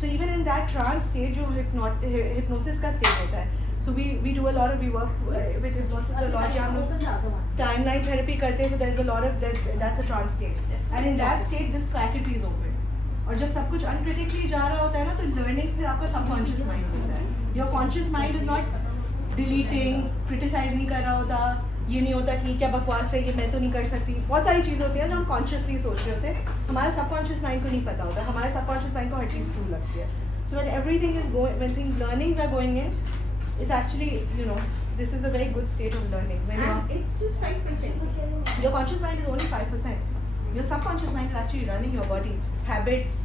So even in that trance state जो hypnosis का state होता है, so we do a lot of, we work with hypnosis a lot, या हम लोग timeline therapy करते हैं, so there's a lot of, that's a trance state, and in that state this faculty is open. और जब सब कुछ uncritically जा रहा होता है ना, तो learnings फिर आपका subconscious mind होता है. Your conscious mind is not deleting, criticize नहीं कर रहा होता, ये नहीं होता कि क्या बकवास है, ये मैं तो नहीं कर सकती. बहुत सारी चीज़ होती है जो हम कॉन्शियसली सोच रहे होते हैं, हमारे सबकॉन्शियस माइंड को नहीं पता होता, हमारे सबकॉन्शियस माइंड को हर चीज़ ट्रू लगती है. So when everything is going, when thing learnings are going in, it's actually, you know, this is a very good state of learning. And it's just 5%. Your conscious mind is only 5%. Your subconscious mind is actually running your body. Habits,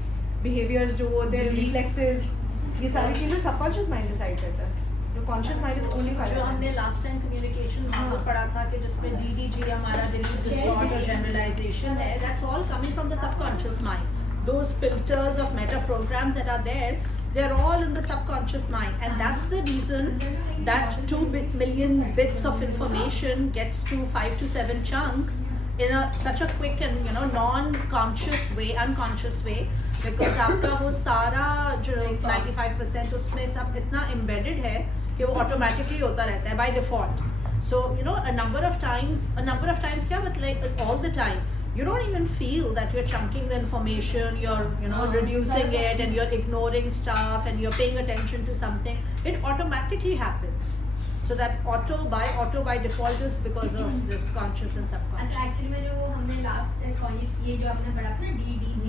behaviors जो होते हैं, reflexes, ये सारी चीज़ें subconscious mind decide करता है. Conscious mind is only 5%. जो हमने लास्ट टाइम कम्युनिकेशन में पढ़ा था कि जिसमें DDG हमारा डिलीट डिस्टॉर्ट और जनरलाइजेशन है, that's all coming from the subconscious mind. Those filters of meta programs that are there, they are all in the subconscious mind, and that's the reason that 2 million bits of information gets to 5 to 7 chunks in such a quick and, you know, non-conscious way, unconscious way, because आपका वो सारा जो 95% उसमें सब इतना embedded है कि वो automatically होता रहता है by default. So you know, a number of times क्या मतलब all the time you don't even feel that you're chunking the information, you're, you know, reducing it, and you're ignoring stuff, and you're paying attention to something. It automatically happens. So that auto by default is because of this conscious and subconscious. अच्छा, actually में जो हमने last ये जो आपने पढ़ा था ना DDG,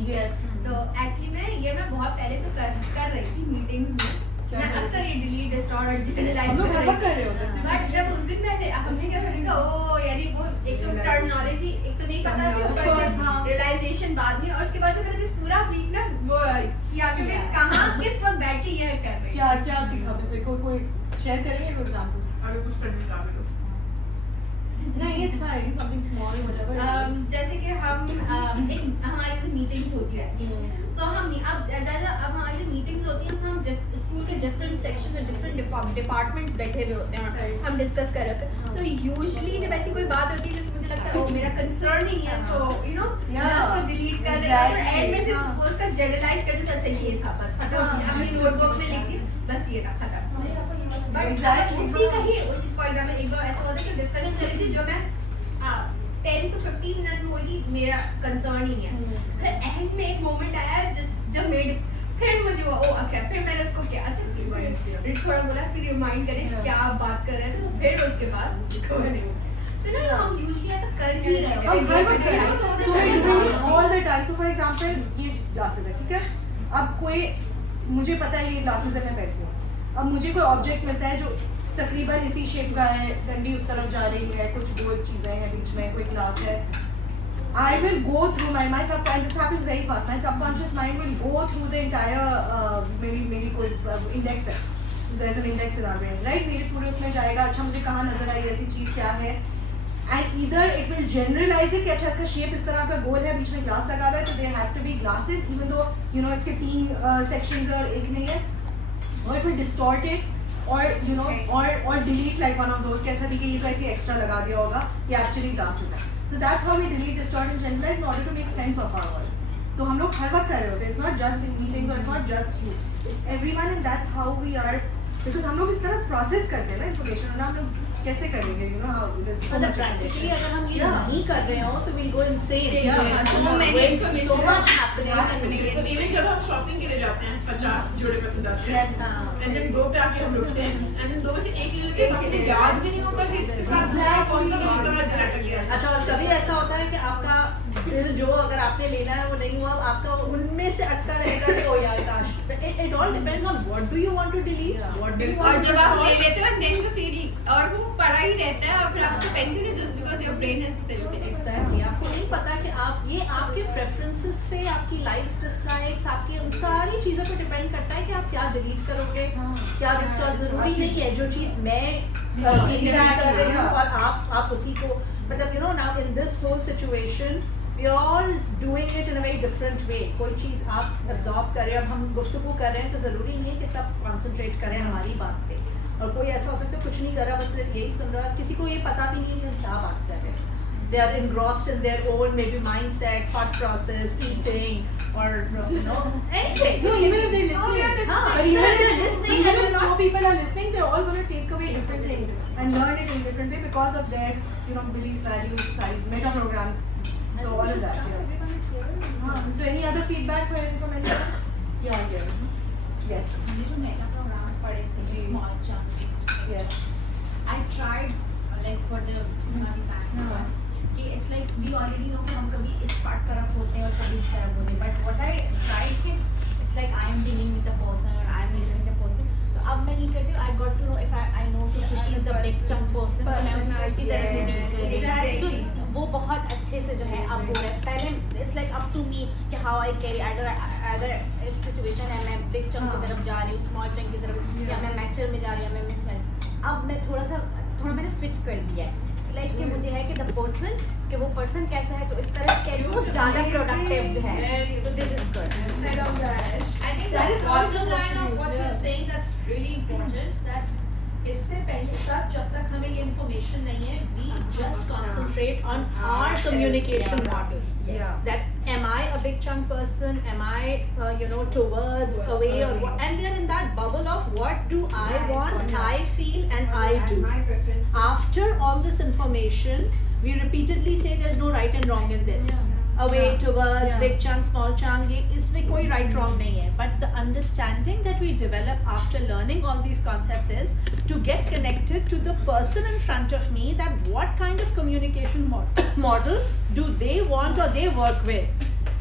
तो एक्चुअली में ये मैं बहुत पहले से कर रही थी मीटिंग्स में. मैं अक्सर ये डिलीट डिस्टॉर्ट और जनरलाइज कर रही हूँ, बट जब उस दिन हमने क्या देखा, ओ यार वो एक तो टर्मिनोलॉजी एक तो नहीं पता थी, ऊपर से रियलाइजेशन बाद में, और उसके बाद जब मैंने इस पूरा वीक ना वो किया कि मैं कहाँ किस वक्त बैठ के ये कर रही हूँ. क्या सीखा तुमने? कोई शेयर करेंगे कोई एग्जांपल? अगर कुछ करने का भी नहीं, it's fine, something small, whatever. जैसे कि हम हमारी जैसे मीटिंग्स होती रहती हैं, तो हम अब हमारी जो मीटिंग्स होती हैं, हम स्कूल के डिफरेंट सेक्शन और डिफरेंट डिपार्टमेंट्स बैठे हुए होते हैं, हम डिस्कस कर रहे होते हैं. तो यूजुअली जब ऐसी कोई बात होती है जिसमें मुझे लगता है ओ मेरा कंसर्न ही नहीं है, सो यू नो मैं उसको डिलीट कर रही हूँ, और एंड में सिर्फ उसका जनरलाइज कर देती हूँ, अच्छा ये था बस खत्म, अपनी नोटबुक में लिख दी बस ये था खत्म. बट उसी का ही फॉर एग्जाम्पल एक बार ऐसा होता है कि डिस्कशन चली थी जो मैं 10 to 15 मिनट में हुई थी, मेरा कंसर्न ही नहीं है. फिर एंड में एक मोमेंट आया जब फिर मुझे हुआ ओ अच्छा, फिर मैंने उसको किया, अच्छा थोड़ा बोला, फिर रिमाइंड करें क्या आप बात कर रहे थे, तो फिर उसके बाद तो ना हम यूजुअली ऐसा कर ही रहे हैं all the time. So for example ये ग्लासेस है, ठीक है, अब कोई मुझे पता है ये ग्लासेस है, मैं बैठी हूँ, अब मुझे कोई ऑब्जेक्ट मिलता है जो तकरीबन इसी शेप का है, डंडी उस तरफ जा रही है, कुछ गोल चीज़ें हैं बीच में, कोई ग्लास है. I will go through my subconscious. This happens very fast. My subconscious mind will go through the entire मेरी कोई index है. There's an index in our brain, right? मेरे पूरे उसमें जाएगा, अच्छा मुझे कहाँ नजर आई ऐसी चीज़ क्या है, and either it will generalize it कि अच्छा इसका शेप इस तरह का गोल है, बीच में ग्लास लगा हुआ है, तो there have to be glasses, even though you know इसके 3 sections और एक नहीं है, or it will distort it, or you know, or delete like one of those कि अच्छा ठीक है ये तो ऐसे एक्स्ट्रा लगा दिया होगा, ये actually glasses है. So that's how we delete, distort and generalize in order to make sense of our world. तो हम लोग हर वक्त कर रहे होते हैं. It's not just in meetings or it's not just you. It's everyone, and that's how we are. Because हम लोग इस तरह प्रोसेस करते हैं ना information, और हम लोग कैसे करेंगे, you know how it is. मतलब practically अगर हम ये नहीं कर रहे हो तो we'll go insane. So much happening. Even जब हम शॉपिंग के लिए जाते हैं 50 जोड़े पसंद आते हैं, एंड देन 2 पे आके हम रुकते हैं, एंड देन 2 में से एक ले लेते हैं, बाकी याद भी नहीं होता कि इसके साथ कौन सा लटक गया. अच्छा, और कभी ऐसा होता है कि आपका बिल जो अगर आपने लेना है वो नहीं हुआ, आपका उनमें से अटका रहेगा कि ओ यार काश. It all depends on what do you want to delete, what do you want और to जब आप ले destroy. लेते हो देन यू फील, और वो पड़ा ही रहता है, और फिर आपसे पेंसिल है just because your brain has saved it. Exactly. आपको नहीं पता कि आप ये आपके प्रेफरेंसेस पे, आपकी लाइक्स डिसलाइक्स, आपकी उन सारी चीज़ों पे डिपेंड करता है कि आप क्या डिलीट करोगे, क्या डिस्टॉर्ट. जरूरी नहीं है जो चीज़ मैं डिलीट कर रही हूँ और आप उसी को, मतलब you know now in this whole situation we are all doing it in a very different way. कोई चीज़ आप absorb करें, अब हम गुफ्तगू कर रहे हैं तो ज़रूरी नहीं है कि सब concentrate करें हमारी बात पे, और कोई ऐसा हो सकता है कुछ नहीं कर रहा, बस सिर्फ यही सुन रहा है, किसी को ये पता भी नहीं है कि हम क्या बात कर रहे हैं. they are engrossed in their own maybe mindset, thought process, eating, or anything. No, even if they're listening, yeah, listening. but even if They're listening even and if they're not- four people are listening, they're all going to take away different things and learn it in different way because of their, beliefs, values, side, meta programs. So all of that. So any other feedback from anyone? Yeah. Yes. ये जो Meta program पढ़े थे जी। Small chunk Yes. I tried like for the जितना भी time हाँ. कि it's like we already know कि हम कभी इस part तरफ होते हैं और कभी इस तरफ होते हैं but what I tried कि it's like I am dealing with the person or I am listening to the person तो अब मैं नहीं करती हूँ I got to know if I know कि खुशी is the big chunk person तो मैं उसको उसी तरह से deal कर रही Exactly. हूँ तो वो बहुत अच्छे से जो है अब हो रहा है पहले it's like up to me कि how I carry either situation है मैं big chunk की तरफ जा रही हूँ small chunk की तरफ या मैं mature में जा रही हूँ मैं miss अब मैं थोड़ा मैंने switch कर दिया है it's like कि मुझे है कि the person कि वो person कैसा है तो इस तरह से वो ज़्यादा productive जो है तो this is good I love that. I think That the is how it's bottom line supposed to of be. what Yeah. you're saying that's really important that इससे पहले तक जब तक हमें ये information नहीं है we just concentrate on our communication model. Yeah. That am I a big chunk person? Am I towards away or what? And we are in that bubble of what do I want, I feel and I do. My preference. After all this information, we repeatedly say there's no right and wrong in this. Away, towards, Yeah. big chunk, small chunk, इसमें कोई right wrong नहीं है. But the understanding that we develop after learning all these concepts is to get connected to the person in front of me that what kind of communication model do they want or they work with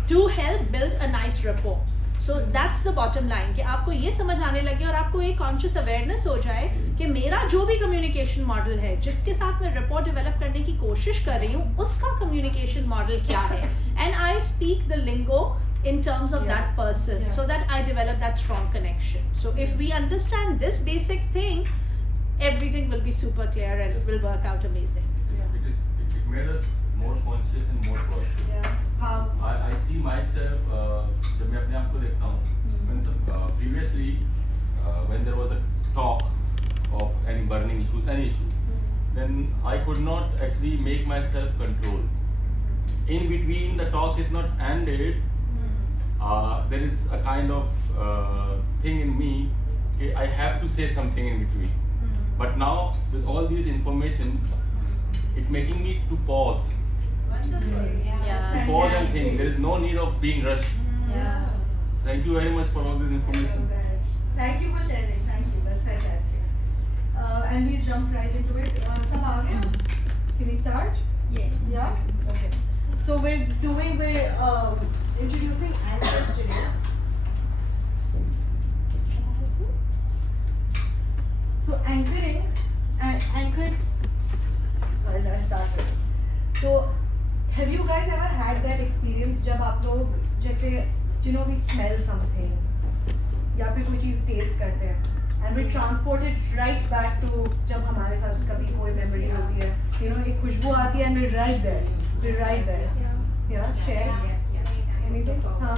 to help build a nice rapport. So that's the bottom line कि आपको ये समझ आने लगे और आपको एक conscious awareness हो जाए कि मेरा जो भी communication model है जिसके साथ मैं rapport develop करने की कोशिश कर रही हूँ उसका communication model क्या है and I speak the lingo in terms of that person so that I develop that strong connection. So if we understand this basic thing, everything will be super clear and it will work out amazing. It made us more conscious and more cautious. Yeah. How? I see myself जब मैं अपने आप को देखता हूँ previously when there was a talk of any burning issues, any issue, then I could not actually make myself control. In between the talk is not ended, there is a kind of thing in me okay, I have to say something in between. But now with all these information, it making me to pause. To pause and think. There is no need of being rushed. Thank you very much for all this information. Thank you for sharing. Thank you. That's fantastic. And we jump right into it. सब आ गया? Can we start? Yes. Yeah. Okay. So we're introducing anchors today. So anchors. Sorry, let's start with this. So have you guys ever had that experience जब आप लोग जैसे we smell something या फिर कोई चीज़ taste करते हैं and we transport it right back to जब हमारे साथ कभी कोई memory होती है एक खुशबू आती है and we're right there share anything हाँ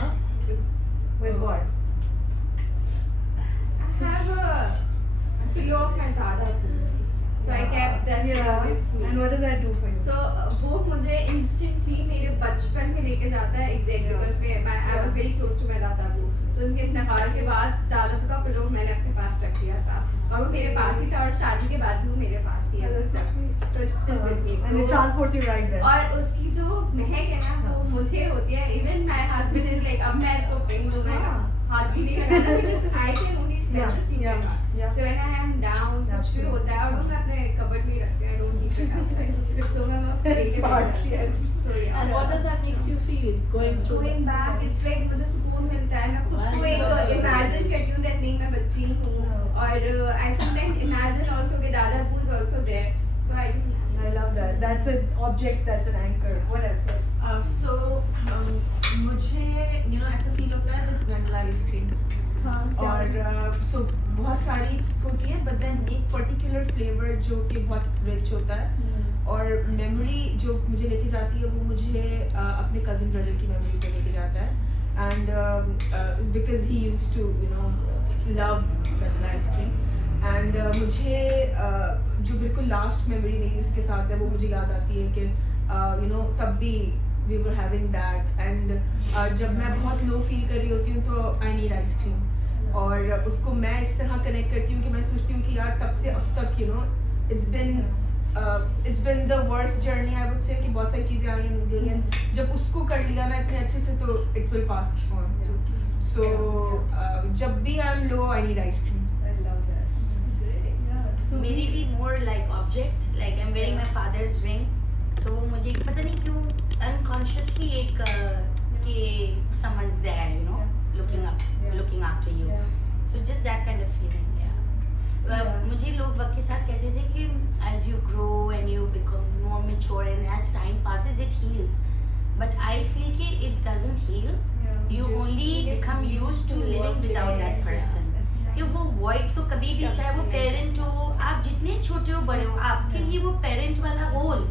with what I have a pillow of my dada. So I kept that pillow with me. and what does that do for you So वो मुझे instantly मेरे बचपन में लेके जाता है exactly because I was very close to my दादा को तो उनके इंतकाल के बाद दादा का पिलो मैंने अपने पास रख दिया था और वो मेरे पास ही था और शादी के बाद भी वो मेरे पास ही है so it's still with me and it transports you right there और उसकी जो महक है ना वो मुझे होती है even my husband is like अब मैं इसको फेंक दूँ मैं हाथ भी नहीं लगाता because I can only smell the cigarette. So when I am down कुछ भी होता है और वो मैं अपने कबर्ड में ही रखती हूँ I don't keep it outside तो मैं उसको लेके Smart, जाती हूँ. yes. So yeah. And what does that makes you feel going through Going back, it's like मुझे सुकून मिलता है मैं खुद को एक imagine करती हूँ that नहीं मैं बच्ची हूँ और I sometimes imagine also कि दादा is also there so I do I love that that's an object that's an anchor what else is So मुझे ऐसा फील होता है with vanilla ice cream और so बहुत सारी होती है but then एक particular flavor जो कि बहुत rich होता है और memory जो मुझे लेके जाती है वो मुझे अपने cousin brother की memory पे लेके जाता है and because he used to love vanilla ice cream and मुझे जो बिल्कुल last memory मेरी उसके साथ है वो मुझे याद आती है कि तब भी we were having that and जब मैं बहुत low feel कर रही होती हूँ तो I need ice cream और उसको मैं इस तरह connect करती हूँ कि मैं सोचती हूँ कि यार तब से अब तक it's been the worst journey I would say कि बहुत सारी चीज़ें आई हैं गई हैं जब उसको कर लिया ना इतने अच्छे से तो it will pass on too so जब भी I'm low I need ice cream I love that. So मेरी भी more like object like I'm wearing my father's ring तो वो मुझे पता नहीं क्यों unconsciously एक कि someone's there you know looking after you so just that kind of feeling मुझे लोग वक्त के साथ कहते थे कि as you grow and you become more mature and as time passes it heals but I feel कि it doesn't heal you only become used to living without that person कि वो void तो कभी भी चाहे वो parent हो आप जितने छोटे हो बड़े हो आपके लिए वो parent वाला होल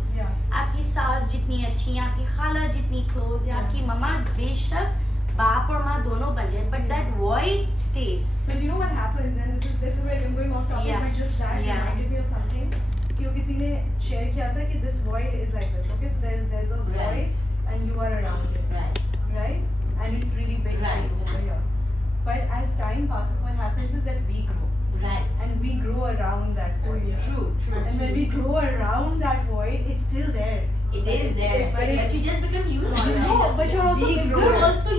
आपकी सास जितनी अच्छी आपकी खाला जितनी close या आपकी मम्मा बेशक बाप और माँ दोनों बन जाए but that void stays But you know what happens, and this is where I'm going off topic, but just that reminded me of something. कि वो किसी ने share किया था कि this void is like this. Okay, so there's a void and you are around it, right? And it's really big over here. But as time passes, what happens is that we grow. And we grow around that void. True. And when we grow around that void, it's still there. It is there but you just become used to it No, but you're also bigger.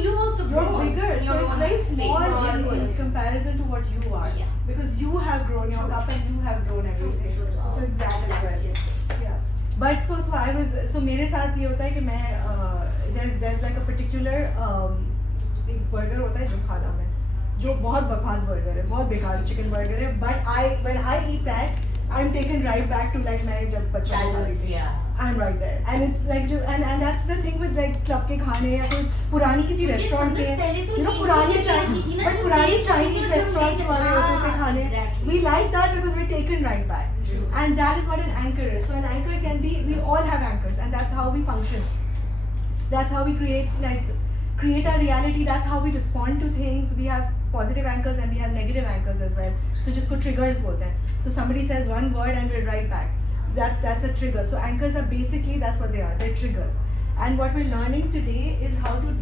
you also grow You're bigger, so it's very small in comparison to what you are. Yeah. Because you have grown your cup and you have grown everything. So it's that as that's well. just it. Yeah. But so मेरे साथ ये होता है कि मैं there's like a particular एक burger होता है जो खाना में जो बहुत बकवास burger है बहुत बेकार chicken burger है but when I eat that I'm taken right back to like मैं जब बच्चा हो रही थी I'm right there and it's like and that's the thing with like club के खाने या कोई पुरानी किसी रेस्टोरेंट के पुरानी Chinese restaurants वाले होते थे खाने we like that because we're taken right back and that is what an anchor is so an anchor can be we all have anchors and that's how we function that's how we create our reality that's how we respond to things we have positive anchors and we have negative anchors as well so जिसको triggers बोलते हैं so somebody says one word and we're right back that's a trigger so anchors are basically that's what they are they're triggers and what we're learning today is how to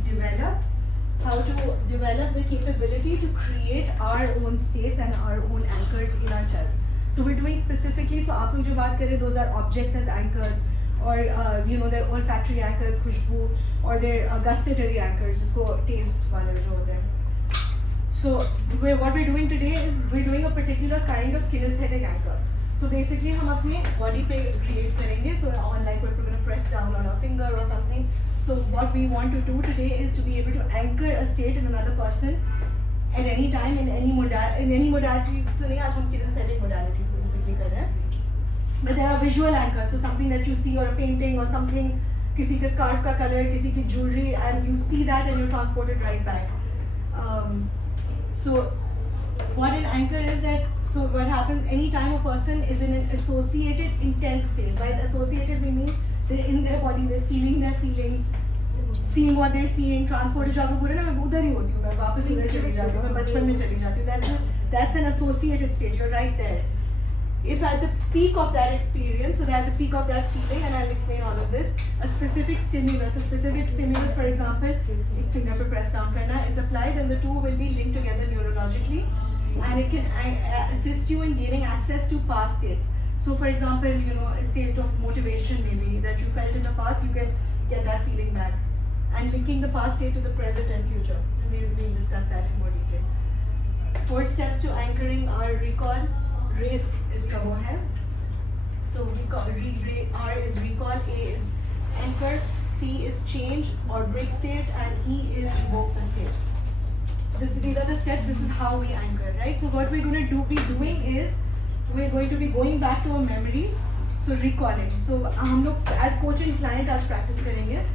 develop the capability to create our own states and our own anchors in ourselves so we're doing specifically so आप लोग जो बात कर रहे those are objects as anchors or they're olfactory anchors Khushboo or they're gustatory anchors जिसको taste वाले जो होते हैं so what we're doing today is we're doing a particular kind of kinesthetic anchor so basically हम अपने body पे create करेंगे so on like we're going to press down on our finger or something so what we want to do today is to be able to anchor a state in another person at any time in any modality तो नहीं आज हम kinesthetic modality specifically कर रहे हैं but there are visual anchors so something that you see or a painting or something किसी के scarf का color किसी की jewelry and you see that and you transport it right back so what an anchor is that so what happens anytime a person is in an associated intense state by associated we mean they're in their body they're feeling their feelings seeing what they're seeing transported जो आपको बोले ना मैं उधर ही होती हूँ मैं वापस उधर चली जाती हूँ मैं बचपन में चली जाती हूँ that's an associated state you're right there if at the peak of that experience so at the peak of that feeling and I'll explain all of this a specific stimulus for example एक finger पे press down करना is applied and the two will be linked together neurologically and it can assist you in gaining access to past states so for example a state of motivation maybe that you felt in the past you can get that feeling back and linking the past state to the present and future and we'll discuss that in more detail 4 steps to anchoring our recall race इसका वो है so R is recall A is anchor C is change or break state and E is evoke the state so these are the steps this is how we anchor right so what we're going to be doing is we're going to be going back to a memory so recalling so हम लोग as coach and client आज practice करेंगे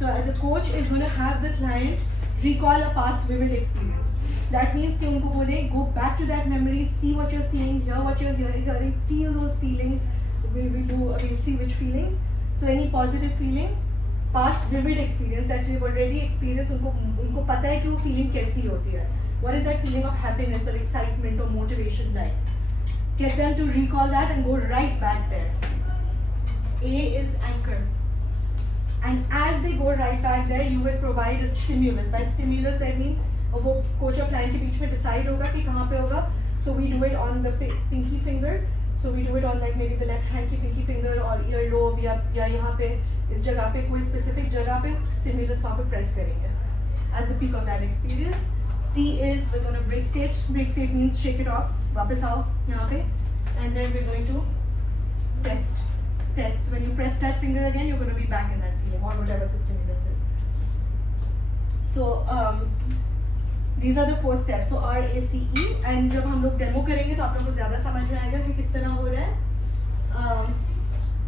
so the coach is going to have the client recall a past vivid experience that means कि उनको बोले go back to that memory see what you're seeing hear what you're hearing feel those feelings we'll see which feelings so any positive feeling past vivid experience that you've already experienced उनको पता है कि वो feeling कैसी होती है what is that feeling of happiness or excitement or motivation like get them to recall that and go right back there A is anchor go right back there, you will provide a stimulus. By stimulus, I mean वो coach और client के बीच में decide होगा कि कहाँ पे होगा. So we do it on the pinky finger. So we do it on like maybe the left hand की pinky finger और earlobe या यहाँ पे इस जगह पे कोई specific जगह पे stimulus वहाँ पे press करेंगे. At the peak of that experience. C is we're going to break state. Break state means shake it off. वापस आओ यहाँ पे. And then we're going to test. Test. When you press that finger again, you're going to be back in that feeling or whatever the stimulus is. So these are the 4 steps. So R, A, C, E. And जब हम लोग demo करेंगे तो आप लोगों को ज़्यादा समझ में आएगा कि किस तरह हो रहा है.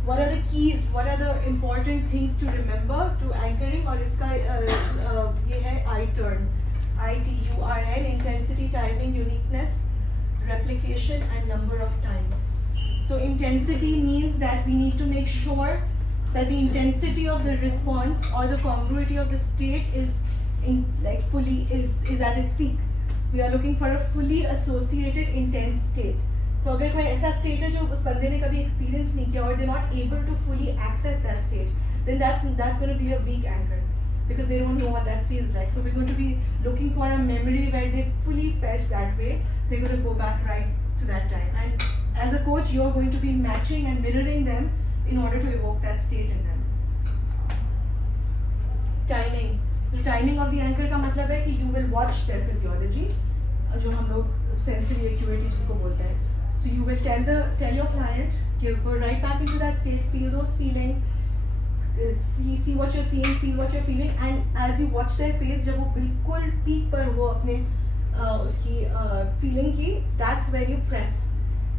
What are the keys? What are the important things to remember to anchoring? और इसका ये है I turn. I-T-U-R-N, intensity, timing, uniqueness, replication and number of times. So intensity means that we need to make sure that the intensity of the response or the congruity of the state is at its peak. We are looking for a fully associated intense state. तो अगर कोई ऐसा state है जो उस बंदे ने कभी experience नहीं किया और they're not able to fully access that state, then that's going to be a weak anchor. Because they don't know what that feels like. So we're going to be looking for a memory where they fully felt that way. They're going to go back right to that time. And as a coach, you're going to be matching and mirroring them in order to evoke that state in them. Timing. The timing of the anchor का मतलब है कि you will watch their physiology, जो हम लोग sensory acuity जिसको बोलते हैं. So you will tell your client, go right back into that state, feel those feelings, see what you're seeing, feel what you're feeling, and as you watch their face, जब वो बिल्कुल peak पर हो अपने उसकी feeling की, that's when you press,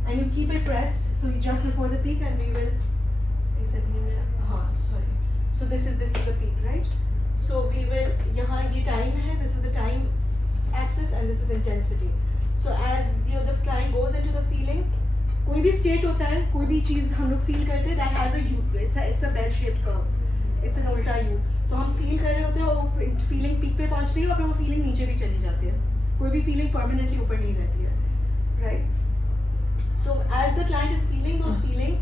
and you keep it pressed. So just before the peak, and we will. Sorry. So this is the peak, right? So we will. यहाँ ये time है. This is the time axis, and this is intensity. So as the client goes into the feeling, कोई भी state होता है, कोई भी चीज़ हम लोग feel करते हैं, that has a U. It's a bell-shaped curve. It's an उल्टा U. तो हम feel कर रहे होते हैं और वो feeling peak पे पहुँचती है और फिर वो feeling नीचे भी चली जाती है. कोई भी feeling permanently ऊपर नहीं रहती है, right? So as the client is feeling those feelings,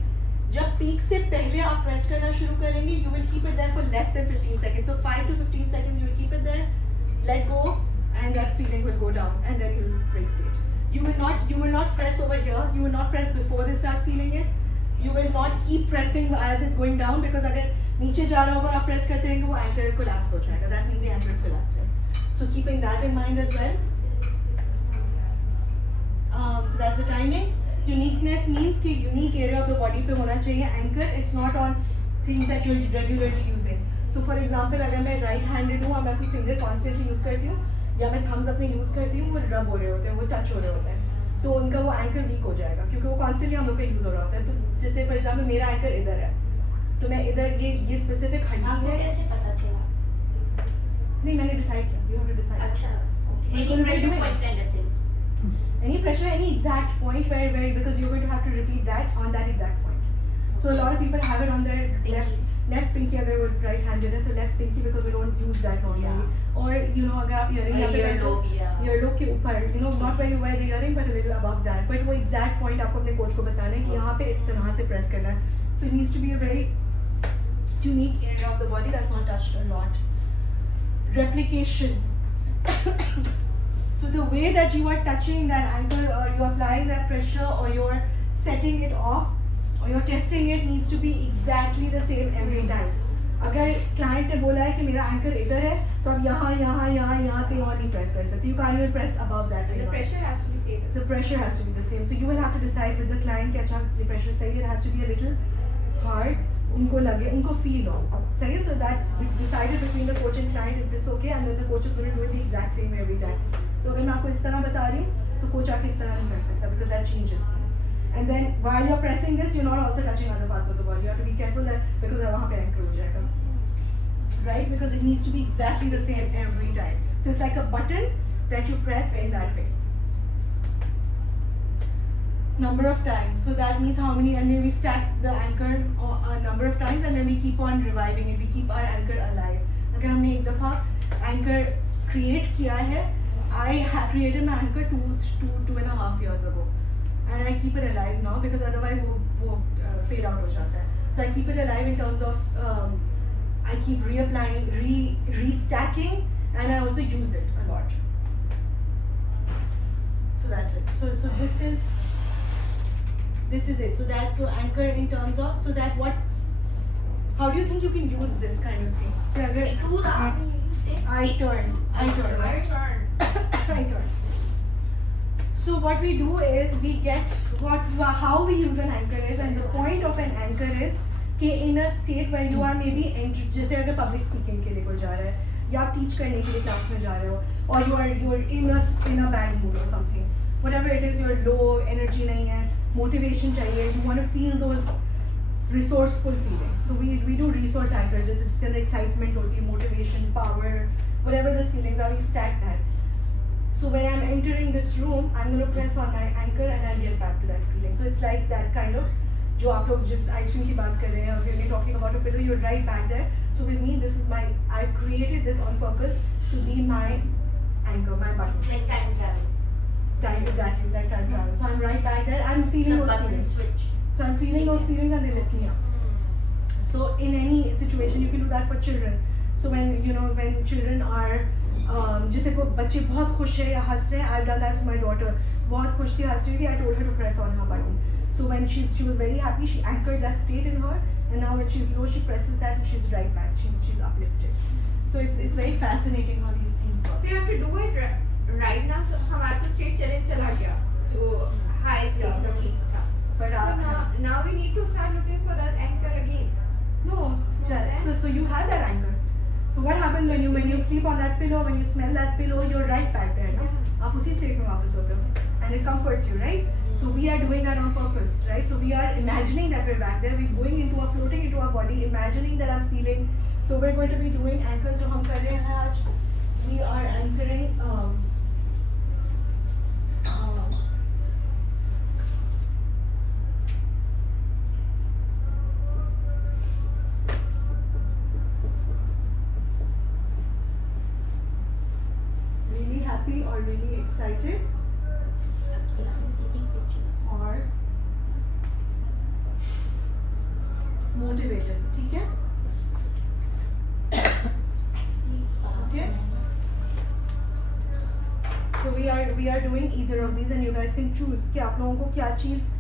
जब peak से पहले आप press करना शुरू करेंगे, you will keep it there for less than 15 seconds. So 5 to 15 seconds you will keep it there, let go, and that feeling will go down, and then you will break state. You will not press over here. You will not press before they start feeling it. You will not keep pressing as it's going down, because अगर नीचे जा रहा होगा आप press करते रहेंगे वो anchor collapse हो जाएगा. That means the anchor is collapsing. So keeping that in mind as well. So that's the timing. Uniqueness means कि unique area of the body पे होना चाहिए anchor. It's not on things that you're regularly using. So for example, अगर मैं right-handed हूँ और मैं अपनी finger constantly use करती हूँ, या मैं thumbs अपने यूज़ करती हूँ, वो रब हो रहे होते हैं, वो टच हो रहे होते हैं, तो उनका वो एंकर वीक हो जाएगा क्योंकि वो कॉन्स्टेंटली हम लोग का यूज़ हो रहा होता है. तो जैसे फॉर एग्जाम्पल मेरा एंकर इधर है, तो मैं इधर ये स्पेसिफिक हड्डी है. कैसे पता चला? नहीं, मैंने डिसाइड किया. You have to decide. अच्छा, any pressure point kind of thing. Any pressure, any exact point where because you're going to have to repeat that on that exact point. So a lot of people have it on their left pinky अगर वो right-handed है तो left pinky because we don't use that normally. Or अगर आप earring यहाँ पे पहनते earlobe के ऊपर, not where you wear the earring but a little above that. But वो exact point आपको अपने coach को बताना है कि यहाँ पे इस तरह से press करना है. So it needs to be a very unique area of the body that's not touched a lot. Replication. So the way that you are touching that ankle or you are applying that pressure or you're setting it off or you're testing it needs to be exactly the same every time. अगर client ने बोला है कि मेरा anchor इधर है, तो आप यहाँ कहीं और नहीं press कर सकते. You can't even press above that. The pressure has to be same. The pressure has to be the same. So you will have to decide with the client कि अच्छा ये pressure सही है. It has to be a little hard. उनको लगे, उनको feel हो. सही है. So that's decided between the coach and client. Is this okay? And then the coach is going to do it the exact same every time. तो अगर मैं आपको इस तरह बता रही हूँ, तो coach आके इस तरह नहीं कर सकता because that changes things. And then while you're pressing this, you're not also touching other parts of the body. You have to be careful that because वहाँ पे anchor हो जाएगा. Right? Because it needs to be exactly the same every time. So it's like a button that you press in that way. Number of times. So that means how many, and then we stack the anchor a number of times and then we keep on reviving it. We keep our anchor alive. अगर हमने एक दफ़ा anchor create किया है, I had created my anchor 2.5 years ago. And I keep it alive now because otherwise वो fade out हो जाता है. So I keep it alive in terms of I keep reapplying, restacking, and I also use it a lot. So that's it. So this is it. So anchor in terms of, so that what, how do you think you can use this kind of thing? I turn. So what we do is we get how we use an anchor is, and the point of an anchor is कि in a state where you are maybe जैसे अगर public speaking के लिए कोई जा रहा है या आप teach करने के लिए class में जा रहे हो, or you are in a bad mood or something, whatever it is, you're low, energy नहीं है, motivation चाहिए, you want to feel those resourceful feelings. So we do resource anchors, जिसके अंदर excitement होती है, motivation, power, whatever those feelings are, you stack that. So when I'm entering this room, I'm going to press on my anchor and I'll get back to that feeling. So it's like that kind of, जो आप लोग जिस ice cream की बात कर रहे हैं, when you're talking about a pillow, you're right back there. So with me, this is I've created this on purpose to be my anchor, my button. Like time travel. Exactly, like time travel. So I'm right back there. I'm feeling those button feelings. switch. So I'm feeling those feelings and they lift me up. So in any situation, you can do that for children. So when children are जैसे को बच्चे बहुत खुश है या हंस रहे हैं, I've done that with my daughter. बहुत खुश थी, हंस रही थी, I told her to press on her button. So when she was very happy, she anchored that state in her, and now when she's low, she presses that and she's right back. She's uplifted. So it's very fascinating how these things work. So you have to do it right now. तो हमारा तो state challenge चला गया, जो high state looking था. But So now we need to start looking for that anchor again. no, so you have that anchor. So what happens when you sleep on that pillow, when you smell that pillow, you're right back there, no? आप उसी state में वापस होते हो, and it comforts you, right? So we are doing that on purpose, right? So we are imagining that we're back there, we're floating into our body, imagining that I'm feeling. So we're going to be doing anchors जो हम कर रहे हैं आज. We are anchoring. Really happy or really excited Okay, I'm taking pictures. or motivated, ठीक है? Please pass. Okay. So we are doing either of these, and you guys can choose कि आप लोगों को क्या चीज़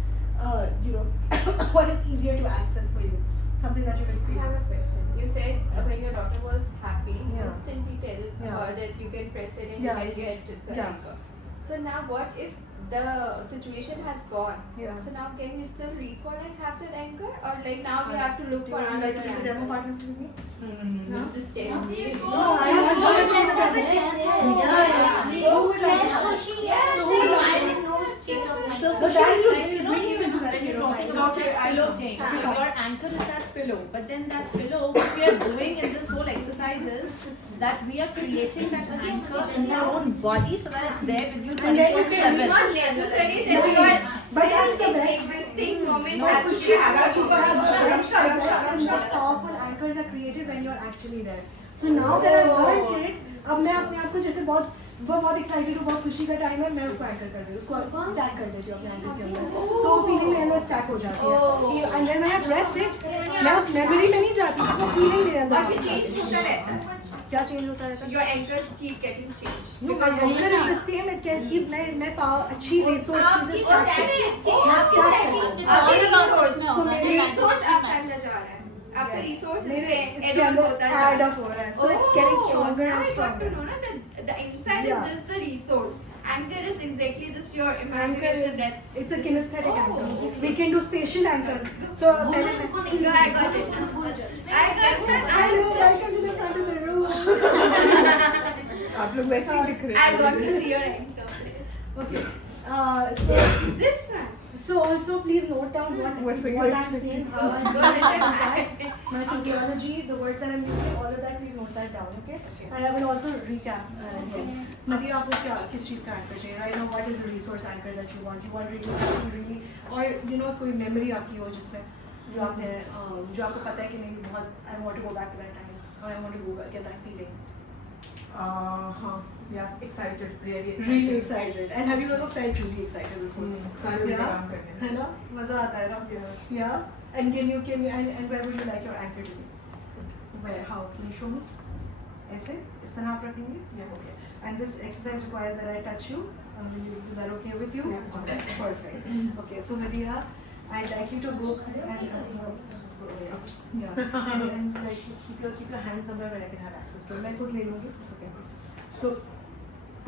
what is easier to access for you, something that you've I have a experienced. question. You said when your daughter was happy, you Yeah. instantly tell Yeah. her that you can press it and Yeah. you can get the Yeah. anchor. So now what if the situation has gone? Yeah. So now can you still recall and have that anchor, or like now we have to look Do for you want another to do the demo anchor? part with me? No, just tell me. No, I want to Let's have a do demo. Yeah. Yes, Khushi, yes. I didn't know state of mind. So So that you like, bring you into that when state you're of talking mind. about Okay, your I pillow know. thing, so your anchor is that pillow, but then that pillow, what we are doing in this whole exercise is that we are creating that anchor in your own body so that it's there with you And then you can- 24/7. It's not necessary that No, you are but that's the best. existing moment But has to Khushi, be what happening. you have the best and most powerful anchors are created when you're actually there. So now that I've learned it, अब मैं अपने आप को जैसे बहुत excited हूँ, बहुत खुशी का टाइम है, मैं उसको एंकर कर रही हूँ, उसको स्टैक कर देती हूँ अपने एंकर के अंदर, so फीलिंग मेरे अंदर स्टैक हो जाती है, and then when I press it, मैं उस मेमोरी में नहीं जाती, वो फीलिंग मेरे अंदर और फिर वापस चेंज आती होता है। रहता है. क्या चेंज होता रहता है? Your anchors keep getting changed. No, my anchor is the same. It can keep मैं अच्छी resource चीजें आपकी stack setting करती हूँ। change, मैं आपकी stack setting, करती हूँ। आपकी All resource, process so में मेरे होगा, resource transition up में। अंदर जा रहा है. आपके Yes. resources मेरे पे इसके add on अंदर होता जा add रहा up हो रहा है, है. so it's getting stronger and I got to stronger. know ना that the inside Yeah. is just the resource. Anchor is exactly just your Anchor imagination. is That's it's a kinesthetic Oh. anchor. We can do spatial anchors. So पहले मैं Yeah, I got it. I got it. Hello, welcome to the front of the room. आप लोग वैसे ही दिख रहे हैं. I got to see your anchor. Okay. This one. So also please note down what I'm saying, how I'm doing that, my physiology, the words that I'm using, all of that. Please note that down, okay? And I will also recap here. Nadia, आपको क्या किस चीज़ का anchor चाहिए? Right now, what is the resource anchor that you want? You want really, or you know कोई memory आपकी हो जिसमें जो आपने जो आपको पता है कि नहीं बहुत I want to go back to that time, or I want to go back, get that feeling. Yeah, excited, Really excited. And have you ever felt really excited before? सारे Yeah. काम करने में. है ना मजा आता है ना Yeah. And can you and where would you like your anchor to be? Where? How? show me. ऐसे इस तरह आप रखेंगे? Yeah. Okay. And this exercise requires that I touch you. Is that okay with you? Yeah. Okay. Perfect. Okay. So Madhiha, I'd like you to go and and like keep your hands somewhere where I can have access to it. मैं खुद ले लूँगी. It's okay. So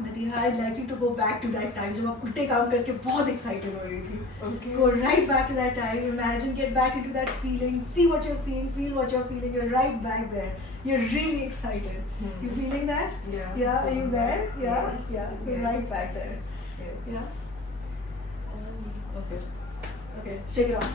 Madhiha, I'd like you to go back to that time जब आप उल्टे काम करके बहुत excited हो रही थी. Okay. Go right back to that time. Imagine, get back into that feeling. See what you're seeing. Feel what you're feeling. You're right back there. You're really excited. You feeling that? Yeah. Yeah. Are you there? Yeah. Yes. Yeah. You're Yes. right back there. Yes. Yeah. Okay. Okay. Shake it off.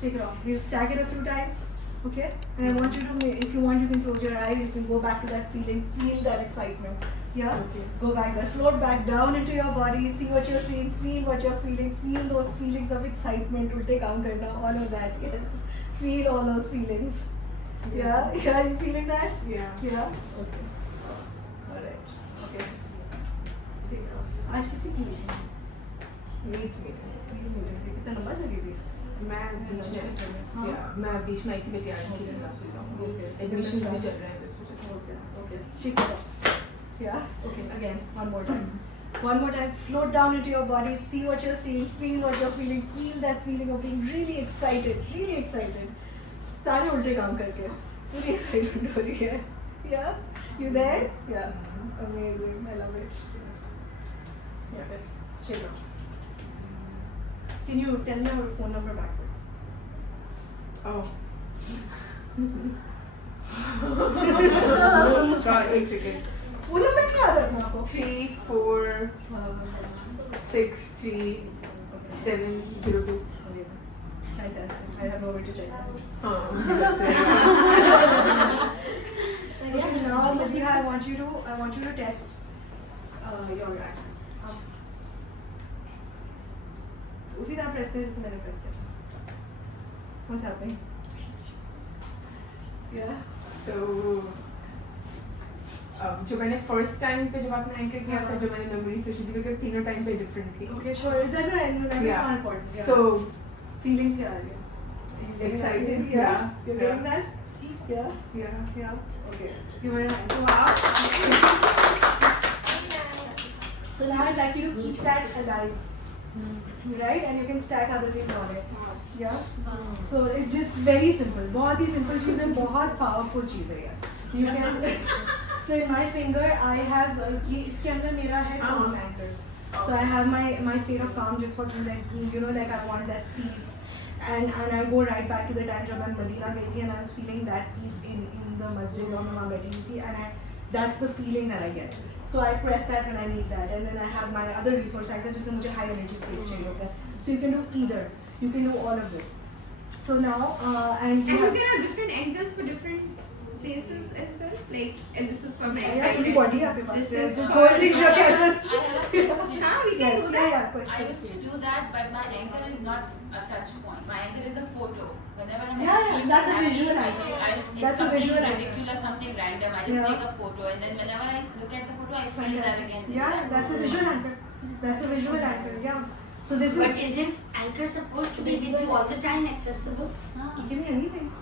Shake it off. We'll stack it a few times. Okay. And I want you to, if you want, you can close your eyes. You can go back to that feeling. Feel that excitement. Yeah. Okay. Go back there. Float back down into your body. See what you're seeing. Feel what you're feeling. Feel those feelings of excitement. Ulte kaam karna. All of that. Yes. Feel all those feelings. Yeah. Yeah. You feeling that? Yeah. Yeah. Okay. Alright. Okay. ठीक है. आज किसी की meeting है? Needs meeting. कितना लंबा चली थी? मैं बीच में हाँ. yeah, मैं बीच में आई थी मेरी आंटी के लिए काफी लॉन्ग Okay. एडमिशन भी चल रहे हैं तो इस वजह से Okay. Okay. Shake it off. Yeah. Okay. Again. One more time. One more time. Float down into your body. See what you're seeing. Feel what you're feeling. Feel that feeling of being really excited. Really excited. सारे उल्टे काम करके पूरी excitement हो रही है. Yeah. You there? Yeah. Amazing. I love it. Yeah. Shake it off. Can you tell me your phone number backwards? Oh. Sorry, एक second. phone number क्या आता है अपना आपको? 3 4 6 3 7 0 2. Amazing. Fantastic. I have nowhere to check that. Okay, now Madhiha, I want you to test your rack. उसी तरह press करें जैसे मैंने प्रेस किया. What's happening? Yeah. तो जो मैंने फर्स्ट टाइम पे जब आपने एंकर किया था जो मैंने मेमोरी सोची थी बिकॉज़ तीनों टाइम पे डिफरेंट थी. Okay, sure. It doesn't end. It's Yeah. not important. Yeah. So feelings क्या आ रही है? Excited, Yeah. yeah. You're Yeah. getting that? Yeah. yeah. Yeah. Okay. You were wow. So now I'd like you to keep that alive. Right? And you can stack other things on it. Yeah. So it's just very simple. बहुत ही simple चीज़ है, बहुत powerful चीज़ है यार. You can. So in my finger I have ये इसके अंदर मेरा है calm anchor. So I have my state of calm just for like I want that peace. And I go right back to the time जब मैं Medina गई थी and I was feeling that peace in the masjid और मैं वहाँ बैठी हुई थी and that's the feeling that I get. So I press that when I need that, and then I have my other resource anchor जिसमें मुझे high energy states चाहिए होता है. So you can do either. You can do all of this. So now and And you can have different angles for different places as well. Like, and this is for my yeah, excitement. body आपके पास. This Yes, is this for whole thing your canvas. I have a question. Now we can Yes, do yeah, that. yeah. I Question, used to please. do that, but my anchor is not a touch point. My anchor is a photo. Whenever I'm Yeah, extremely that's a happy, visual I anchor. take- it's That's a something visual anchor. ridiculous, something random. I just Yeah. take a photo, and then whenever I look at the photo, I feel that again. Yeah, that's a visual anchor. That's a visual anchor. Yeah. So this But is. isn't anchor supposed to be with you all the time accessible? Give me anything.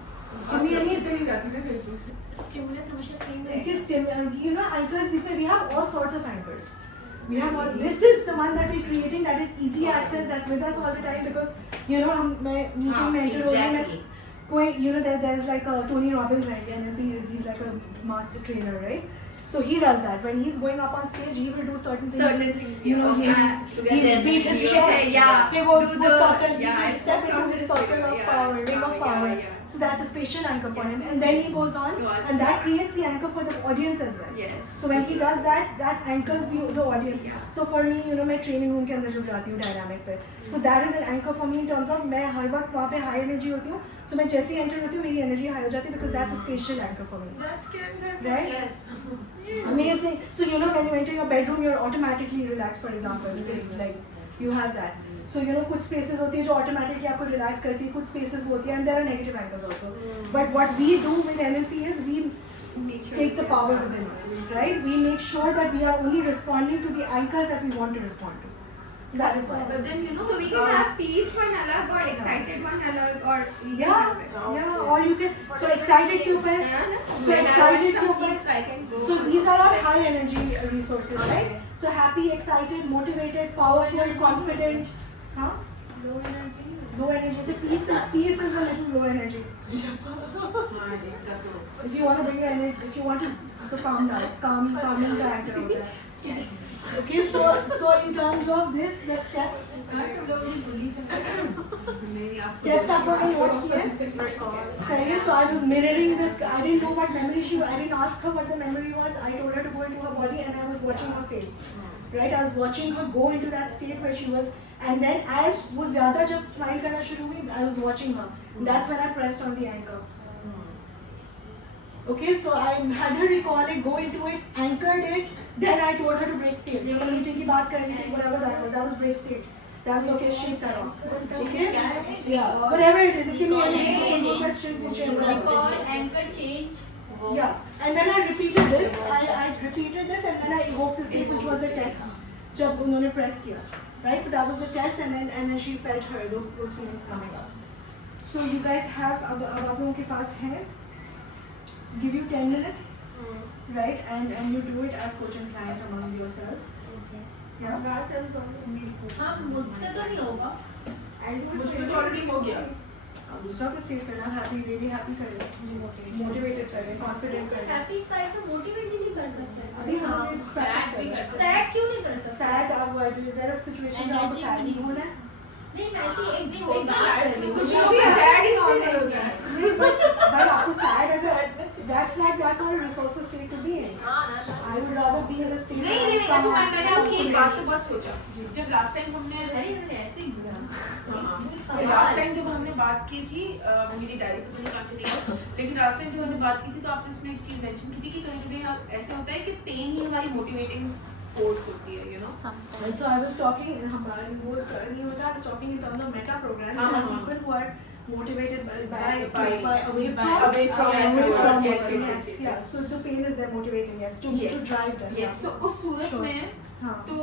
Give me anything. Stimulus हमेशा same It is anchors. We have all sorts of anchors. We have all. This is the one that we're creating. That is easy access. That's with us all the time because मैं meeting में enter हो रही हूँ. कोई there's like a Tony Robbins, right? And he's like a master trainer, right? So he does that. When he's going up on stage, he will do certain things. Certain things, You know, yeah. he'll beat his chest. Yeah. He will Do do the- circle. yeah, He will step into this circle of yeah, power, ring of yeah, power. yeah. So that's a spatial anchor for him. And then he goes on, Go on. and that creates the anchor for the audience as well. Yes. So when he does that, that anchors the audience. Yeah. So for me, मैं training room के अंदर जब जाती हूँ dynamic पे, so that is an anchor for me in terms of मैं हर वक्त वहाँ पे high energy होती हूँ. So मैं जैसे ही enter होती हूँ, मेरी energy high हो जाती है because that's a spatial anchor for me. That's good. Right? Yes. Amazing. So when you enter your bedroom, you're automatically relaxed. For example, if like you have that. So कुछ spaces होती है जो automatically आपको relax करती है, कुछ spaces होती है, and there are negative anchors also. But what we do with NLP is we Make sure take the power within us, right? We make sure that we are only responding to the anchors that we want to respond to. That is why. But then So we can have peace one alag or excited one alag or Yeah, or you can, so excited क्यों पे? So excited क्यों पे? So these are all high energy resources, right? So happy, excited, motivated, powerful, confident. Huh? low energy. Low energy. So peace is a little low energy. If you want to bring your energy, if you want to, so calm down, calming character होता है. Yes. Okay, so in terms of this, the steps. Steps आपको कहीं note किए? सही है. So I was mirroring the. I didn't know what memory she. I didn't ask her what the memory was. I told her to go into her body, and I was watching her face. Right, I was watching her go into that state where she was, and then as वो ज़्यादा जब smile करना शुरू हुई, I was watching her. That's when I pressed on the anchor. Okay, so I had her recall it, go into it, anchored it. Then I told her to break state. जो meeting की बात कर रही थी, whatever that was break state. That was okay, shake that off. Okay? Yeah, whatever it is, it can be anything. कोई question पूछे, whatever. Anchor change. Yeah, and then I repeated this. I repeated this, and then I evoked the state, which was the test. जब उन्होंने press किया, right? So that was the test, and then she felt her those feelings coming up. So you guys have अब आप लोगों के पास है. Give you 10 minutes, right? And you do it as coach and client among yourselves. Yeah. हाँ मुझसे तो नहीं होगा. मुझ पे तो already हो गया. अब दूसरा का स्टेट करना, happy, really happy करें, motivated करें, confident करें. Happy side तो motivate ही नहीं कर सकते. अभी हम sad भी कर सकते Sad क्यों नहीं कर सकते? sad अब is there a situation जहाँ आपको sad नहीं होना है? नहीं मैं ऐसे एक दिन एक बात कर रही हूँ. कुछ लोग भी sad ही normal हो गया है. नहीं, but आपको sad as a that's not a resourceful state to be in. I would rather be in a state. नहीं अच्छा मैंने आपकी एक बात तो बहुत सोचा. जब last time हमने अरे मैंने ऐसे ही बोला. लास्ट टाइम जब हमने बात की थी मेरी डायरी तो मुझे काम चली गई लेकिन लास्ट टाइम जब हमने बात की थी तो आपने उसमें एक चीज मेंशन की थी कि कभी-कभी ऐसे होता है कि पेन ही हमारी मोटिवेटिंग फोर्स होती है, you know. So I was talking हमारे वो नहीं होता, I was talking in terms of meta program. There are people who are motivated by away from yes. Yeah, so the pain is there motivating us to drive them. Yes. So उस सूरत में हाँ. तो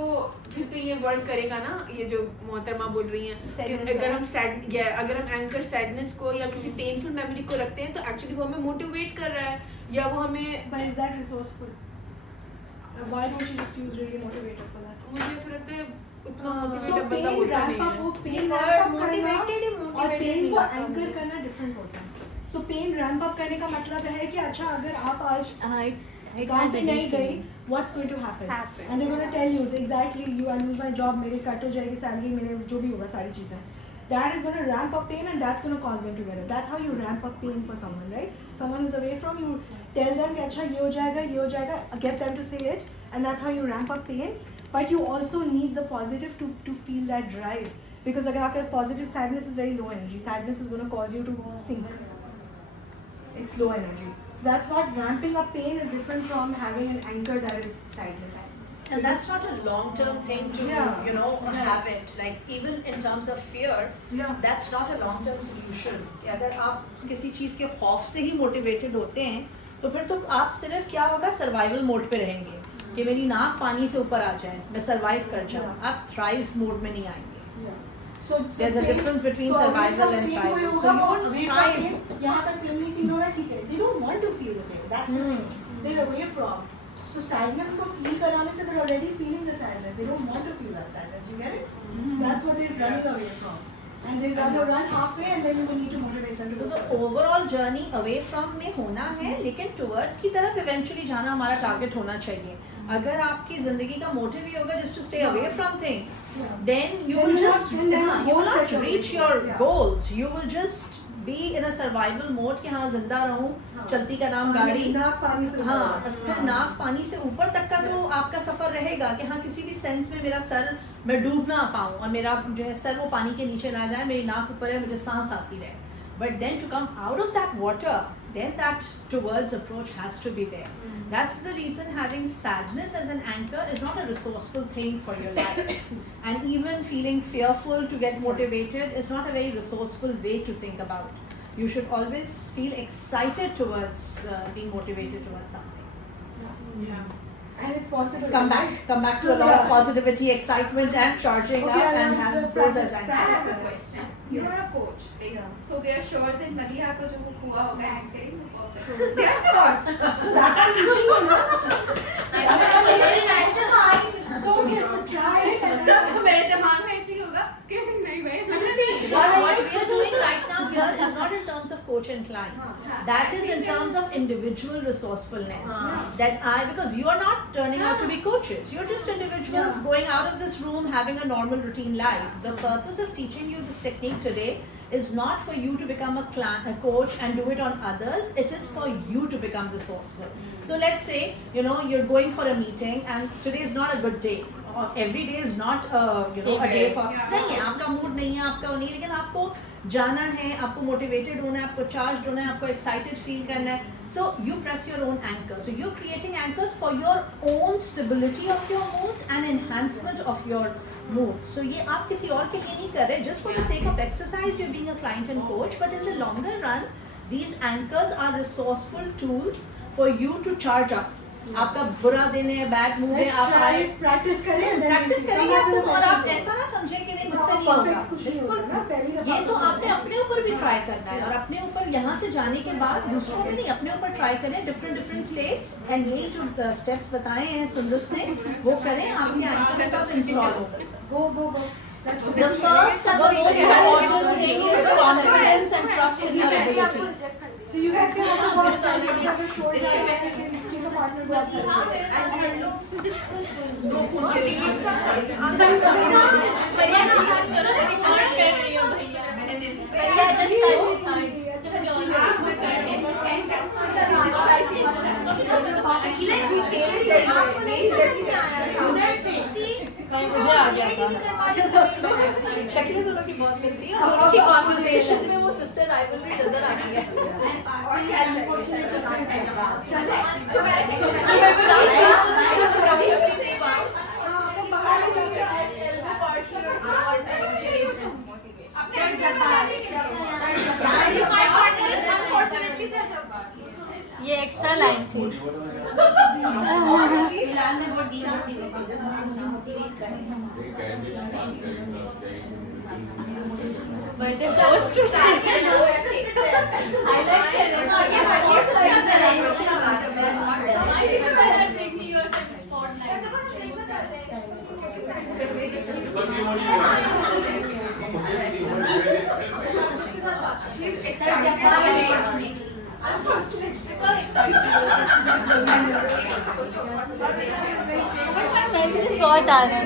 फिर तो ये word करेगा ना ये जो मोहतरमा बोल रही हैं कि अगर हम सैड या अगर हम एंकर सैडनेस को या किसी पेनफुल मेमोरी को रखते हैं तो एक्चुअली वो हमें मोटिवेट कर रहा है या वो हमें But is that resourceful? Why don't you just use really motivated for that? मुझे फिर लगता है उतना So मोटिवेटेड बंदा pain होता ramp नहीं up है वो pain ramp up करना और pain को anchor करना different होता है. So pain ramp up करने का मतलब है कि अच्छा अगर आप आज काम पे नहीं गई, what's going to happen? And they're going to tell you exactly I lose my job, मेरे कट हो जाएगी salary, मेरे जो भी होगा सारी चीजें. That is going to ramp up pain and that's going to cause them to get it. That's how you ramp up pain for someone, right? Someone who's away from you, tell them कि अच्छा ये हो जाएगा, get them to say it, and that's how you ramp up pain. But you also need the positive to feel that drive. Because अगर आपके पास positive, sadness is very low energy. Sadness is going to cause you to sink. It's low energy. So that's not ramping up pain is different from having an anchor that is sadness. And that's not a long-term thing to, Yeah. you know, have it. Like even in terms of fear, Yeah. that's not a long-term solution. कि अगर आप किसी चीज़ के खौफ से ही motivated होते हैं, तो फिर तो आप सिर्फ क्या होगा survival mode पे रहेंगे कि मेरी नाक पानी से ऊपर आ जाए, मैं survive कर जाऊँ. आप thrive mode में नहीं आएंगे. So There's a difference between survival and thrival. So you won't thrive. यहाँ तक pain नहीं feel हो रहा ठीक है. They don't want to feel the pain. That's the thing. They're away from. So sadness को feel कराने से they're already feeling the sadness. They don't want to feel that sadness. You get it? That's what they're running away from. And they run halfway and then you will need to motivate them to So go the forward. overall journey away from में होना है, लेकिन towards की तरफ eventually जाना हमारा target होना चाहिए. अगर आपकी ज़िंदगी का motive ही होगा just to stay away from things, then you Then will you're just not- then you will you're not set reach your your goals, yeah. goals. You will just be in a survival mode कि हाँ जिंदा रहूँ, चलती का नाम गाड़ी. नाक पानी से हाँ, ऊपर. फिर नाक पानी से ऊपर तक का तो आपका सफर रहेगा कि हाँ किसी भी सेंस में मेरा सर मैं डूब ना पाऊँ और मेरा जो है सर वो पानी के नीचे ना जाए, मेरी नाक ऊपर है, मुझे सांस आती रहे. But then to come out of that water, then that towards approach has to be there. That's the reason having sadness as an anchor is not a resourceful thing for your life. And even feeling fearful to get motivated is not a very resourceful way to think about. You should always feel excited towards being motivated towards something. Yeah. and it's possible. Come back to a lot of positivity, excitement, and charging Okay, up, I and want have the those as practice. I anchors. have a question. You are a coach, so they are sure that Madiha को जो हुआ होगा anchoring वो perfect. They are not. That's what I'm teaching you, no? Very nice. So okay, so try it and then. तो मेरे दिमाग में ऐसे ही होगा कि नहीं भाई मुझे What we are doing right now here is not in terms of coach and client. That is in terms of individual resourcefulness. Because you are not turning out to be coaches. You're just individuals going out of this room having a normal routine life. The purpose of teaching you this technique today is not for you to become a coach and do it on others. It is for you to become resourceful. So let's say, you're going for a meeting and today is not a good day. Every day is not a day for नहीं है, आपका mood नहीं है, आपका नहीं, लेकिन आपको जाना है, आपको मोटिवेटेड होना है, आपको चार्ज होना है, आपको एक्साइटेड फील करना है. So you press your own anchor. So you're creating anchors for your own stability of your moods and enhancement of your moods. So ये आप किसी और के लिए नहीं कर रहे. Just for the sake of exercise, you're being a client and coach. But in the longer run, these anchors are resourceful tools for you to charge up. आपका बुरा दिन है, बैड मूड है, Let's आप try it, practice करें and then practice we'll करेंगे come back with आपको, a और आप question. ऐसा ना समझे कि नहीं मुझसे हाँ, नहीं होगा. perfect कुछ नहीं होता ना, पहली दफा ये तो आपने अपने ऊपर भी ट्राई करना है, और अपने ऊपर यहाँ से जाने के बाद दूसरों में नहीं, अपने ऊपर ट्राई करें डिफरेंट स्टेट्स. एंड यही जो स्टेप्स बताए हैं सुंदस ने, वो करें, आपके एंकर सब इंस्टॉल हो. Go. That's The first and the most important thing is confidence and trust in your ability. So you guys can also go outside and have your shoulders out and you can give a partner go outside. मुझे आ गया था. शक्लें दोनों की बहुत मिलती है, और दोनों की कॉन्वर्सेशन में वो सिस्टर राइवलरी नजर आ रही है. ये एक्स्ट्रा लाइन थी. But they're forced to stay. I like message बहुत आ रहे हैं.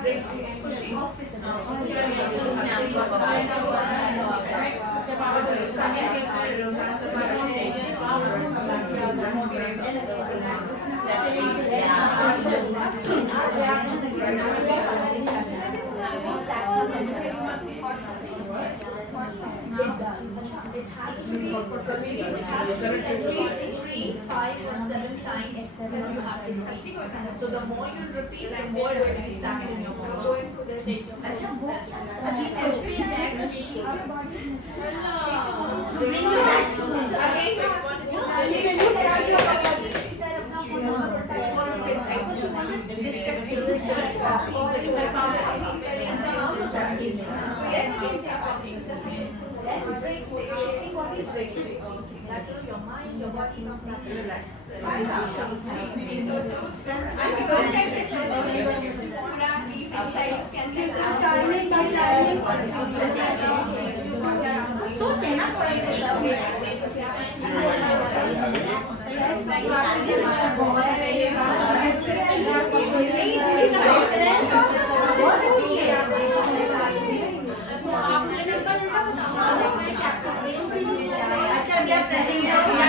At least 3, 5 or 7 times that you have to repeat. So the more you repeat, the more it will be stacked in your mind. अच्छा वो क्या सचिन कुछ भी है Bring you back to this again. Shaking body breaks thinking. That's how your mind, your body comes back to relax. सोचे ना अच्छा क्या प्रेजेंट है या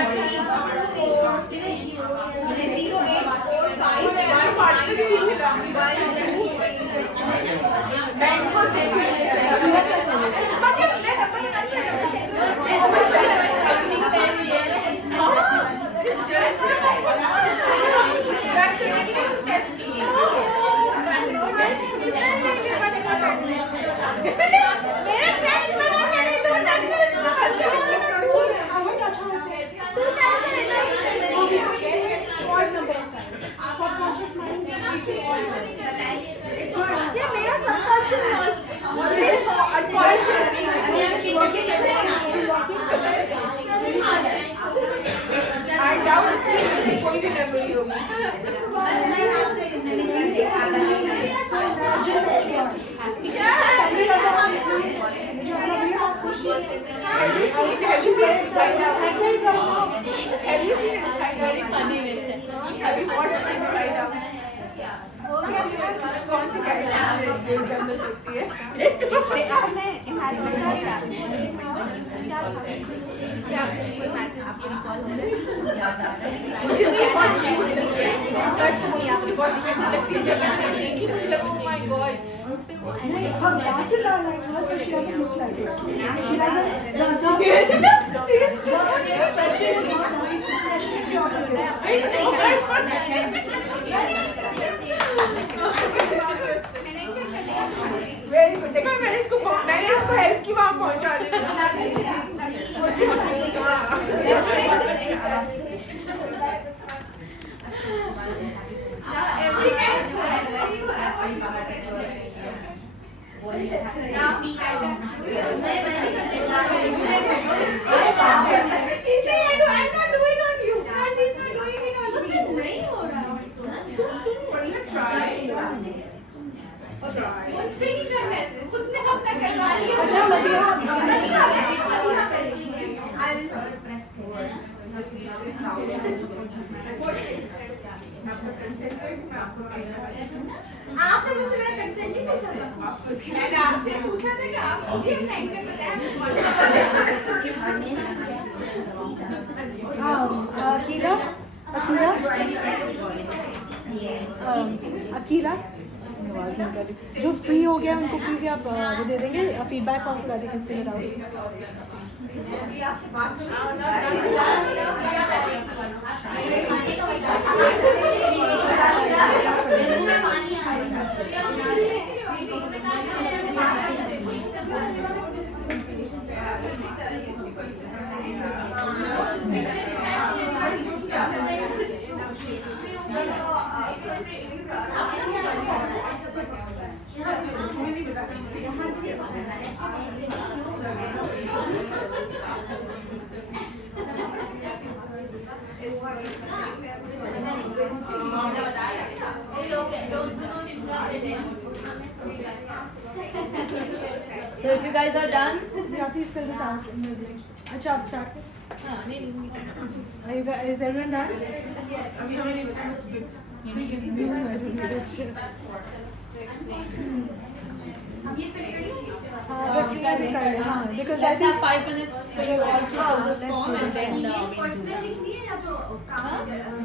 फ्री भी कर लें, हाँ, because I Let's have think 5 minutes for you all to fill this let's form do and then that. we'll do that.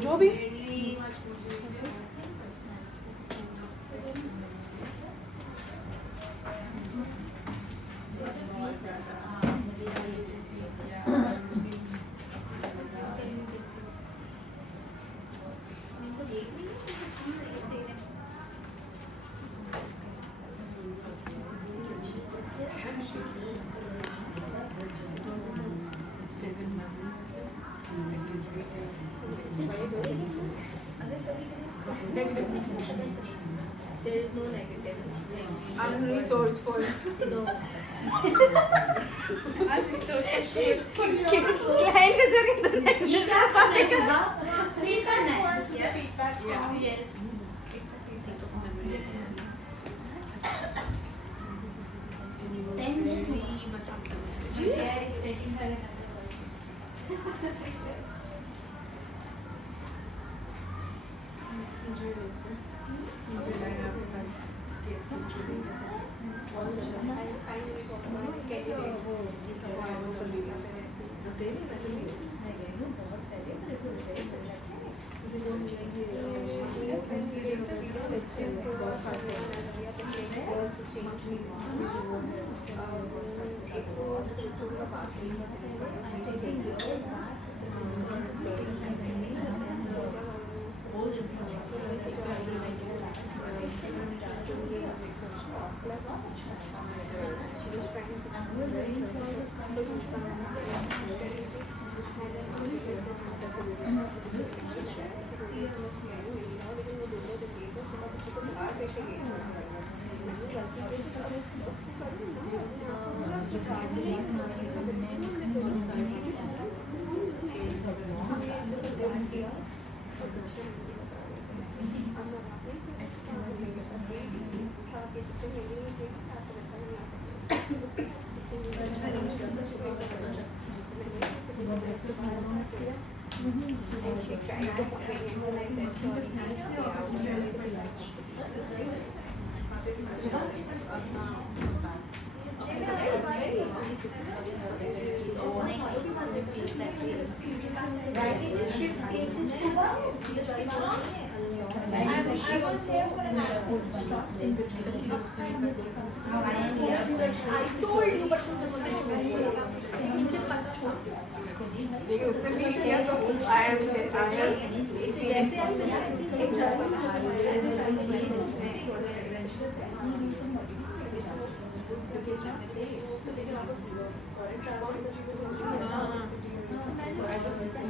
जो भी There is no negative. Unresourceful. Client का जो कहते ये क्या करना है होगा? फील करना है. Yes. Pen दे दो. Yes, taking her another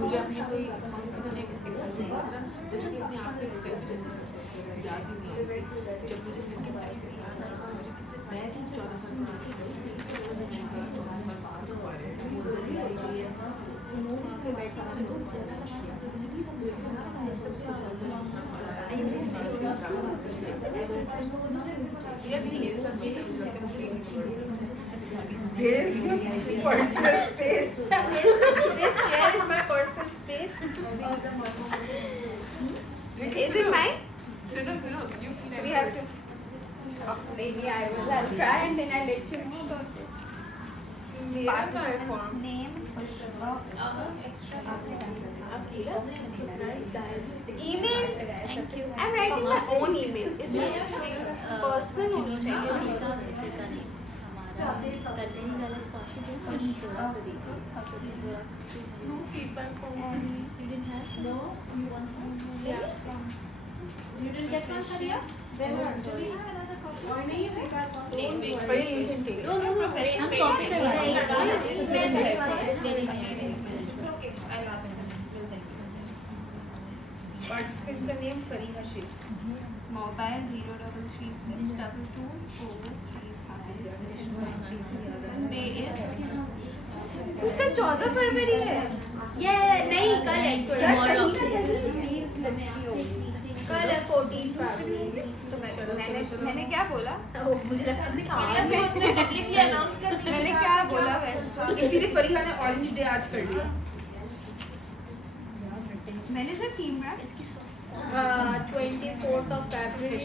मुझे अपनी कोई मैंने एक्सरसाइज किया था जबकि अपने आप को याद ही नहीं है जब मुझे सिस्टम टाइप के साथ मुझे कितने मैं थी 14 साल Where is your personal space? This chair is my personal space. Is it mine? सुनो you So we have to. Maybe I will. I'll try and then I'll let you know about it. participant's name. Email. Thank you. I'm writing my own email. Is it personal? No feedback from you didn't have? No. You didn't get one, Haria? Then do we have another copy? Or नहीं feedback copy? Wait for you to take. No, professional. I'm It's okay. I'll ask him. Participant का name Fariha Sheikh. Mobile 0322224435. Day is. उसका 14 फरवरी है. ये नहीं कल है. कल है 14 फरवरी. तो मैंने क्या बोला? मुझे लगता है मैंने क्या बोला वैसे. इसीलिए फरीहा ने ऑरेंज डे आज कर लिया मैंने सर थीम रहा 24th of February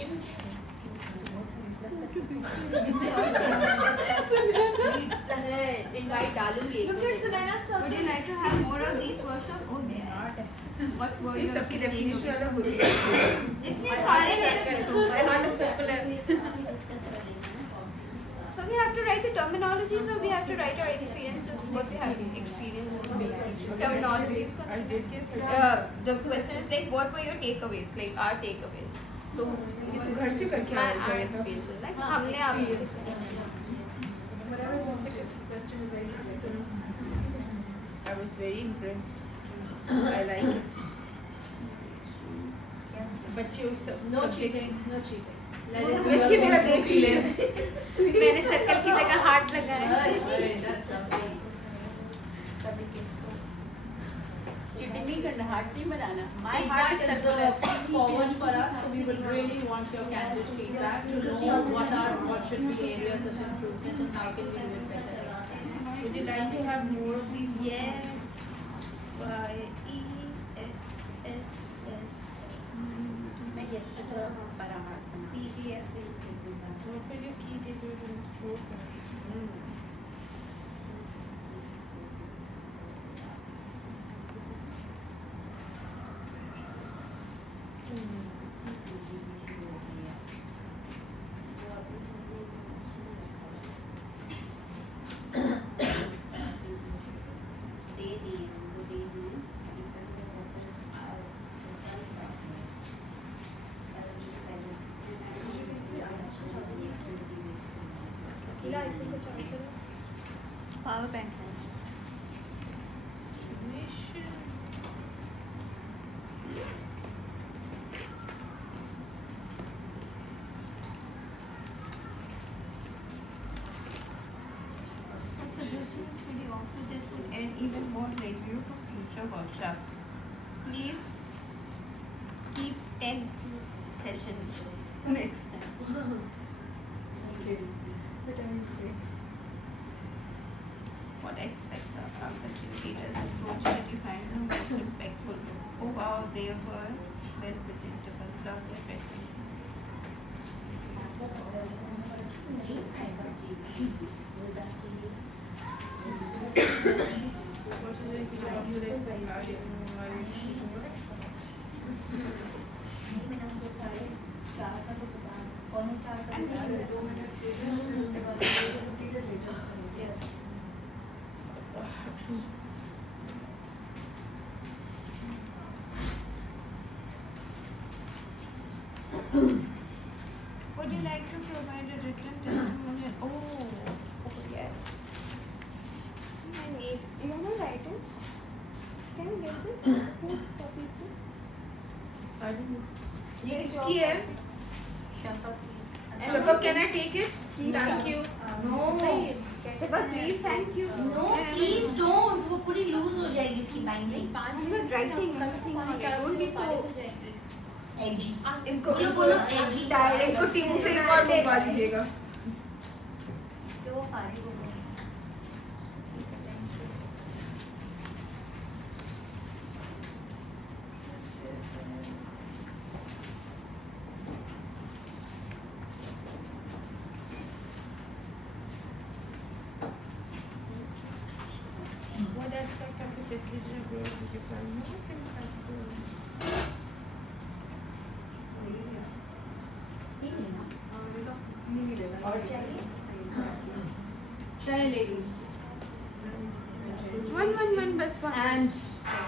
इनवाइट डालूंगी Look at Sunaina's circle. Would you like to have more of these workshops? Oh yes. What were ये your सबकी key definition takeaways? अलग होती है. इतने सारे हैं. My heart is circular. So we have to write the terminologies, or we have to write our experiences. What we have experienced. Terminologies. I did get her. The question is like, what were your takeaways? Like our takeaways. So ये तो घर से करके my आना our चाहिए था. experiences. Like हमने आप. Whatever you want to get, the question is very subjective. I was very impressed. I like it. बच्चे उस No cheating, no cheating. वैसे मेरा देख लिया. मैंने सर्कल की जगह हार्ट लगाया. That's lovely. Cheating नहीं करना, heart नहीं बनाना. My Feedback heart is is the circular. feed forward for us, so we would really want your candid feedback to know what should be areas of improvement and how can we do it better next time. Would you like to have more of these? Yes. मैं yes ऐसा बड़ा heart बना. PDF. What were your key takeaways in this program? Power bank. Suggesting this video after this will add even more review for future workshops. Please keep 10 sessions next time. What aspects of our facilitators' approach that you find the most impactful? Oh wow, they were well presentable. Love their presentation. Would you like to provide a written testimonial? Oh yes. I need. You want to write it? Can you get this? Whose copy is this? I don't know. ये किसकी है? Shafaq, can I take it? Thank you. No. But please, thank you. No, please don't. वो पूरी loose हो जाएगी उसकी binding. I'm not writing anything on it. Don't be so एजी. इनको इसको लो एजी. इनको टीमों से एक और मंगवा दीजिएगा. तो वो फारिग हो गए. What aspect of the facilitator approach did you find most impactful? चलें ladies. one bus And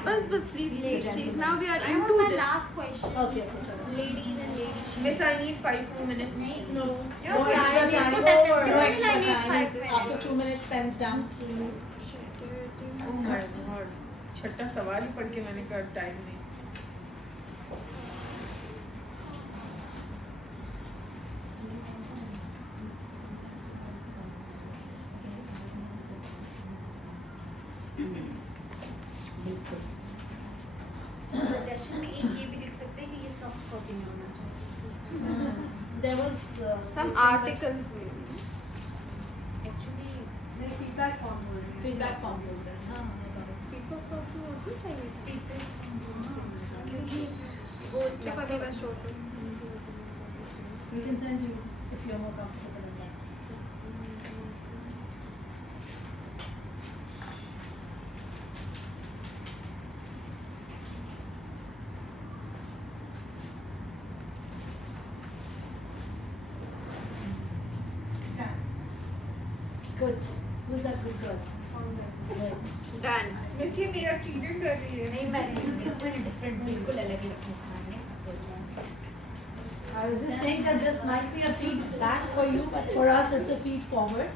bus please please. Now we are I into want my this. last question. okay, चलो. Ladies and ladies. Miss, I need 5 more minutes. No. No extra time. Put a No testimonial, extra I need time. 5 minutes. After 2 minutes, pens down. Oh my god. छठा सवाल ही पढ़ के मैंने कहा time नहीं. Suggestion में एक ये भी लिख सकते हैं कि ये सॉफ्ट कॉपी में होना चाहिए. There was Some articles में. Actually, मेरे feedback form हो रहे हैं. Feedback form बोल रहे हैं. हाँ, People copy उसमें चाहिए. क्योंकि वो सिर्फ अभी बस show we can send you if you're more comfortable. Good. Who's that good girl? Done. Miss ये मेरा चीटिंग कर रही है नहीं मैं different बिल्कुल अलग ही I was just saying that this might be a feed back for you, but for us it's a feed forward.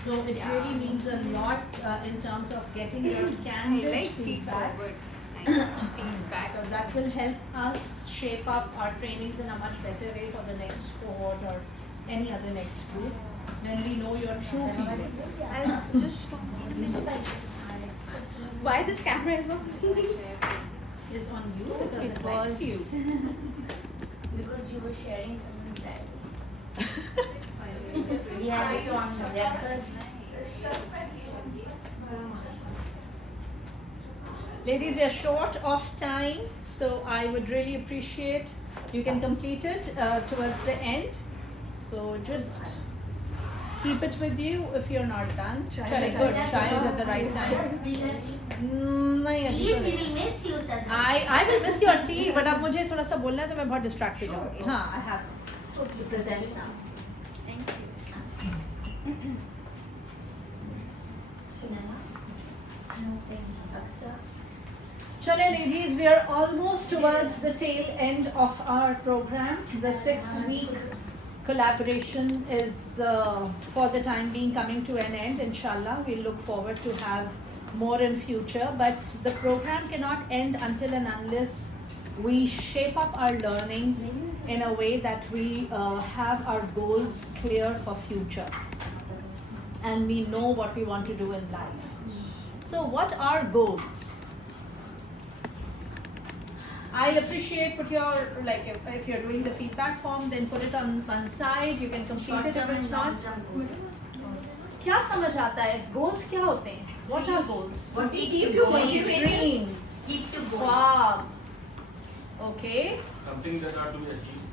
So it really means a lot in terms of getting your candid Right, feed feedback. forward. Nice feedback. Because that will help us shape up our trainings in a much better way for the next cohort or any other next group when we know your true feelings. I'll just why this camera is on? Is on you because it likes you. Because you were sharing someone's diary. We have it on record. Ladies, we are short of time, so I would really appreciate you can complete it towards the end. So just keep it with you if you're not done. Very good. Chai is at the right time. नहीं अभी Please, तो we नहीं. will miss you, Sadhana. I will miss your tea, but अब मुझे थोड़ा सा बोलना है तो मैं बहुत distracted होंगी. हाँ, I have to present now. Thank you. Sunana? No, thank you. Aksa? Chale ladies, we are almost towards the tail end of our program. The 6-week collaboration is for the time being coming to an end. Inshallah, we look forward to have more in future, but the program cannot end until and unless we shape up our learnings in a way that we have our goals clear for future and we know what we want to do in life. So what are goals? I'll appreciate put your like if you're doing the feedback form, then put it on one side. You can complete it if it's not. क्या समझ आता है? Goals क्या होते हैं? What are goals? What Keep keeps you you going? motivated. Dreams. Keeps you going. Wow. Okay. Something that are to be achieved.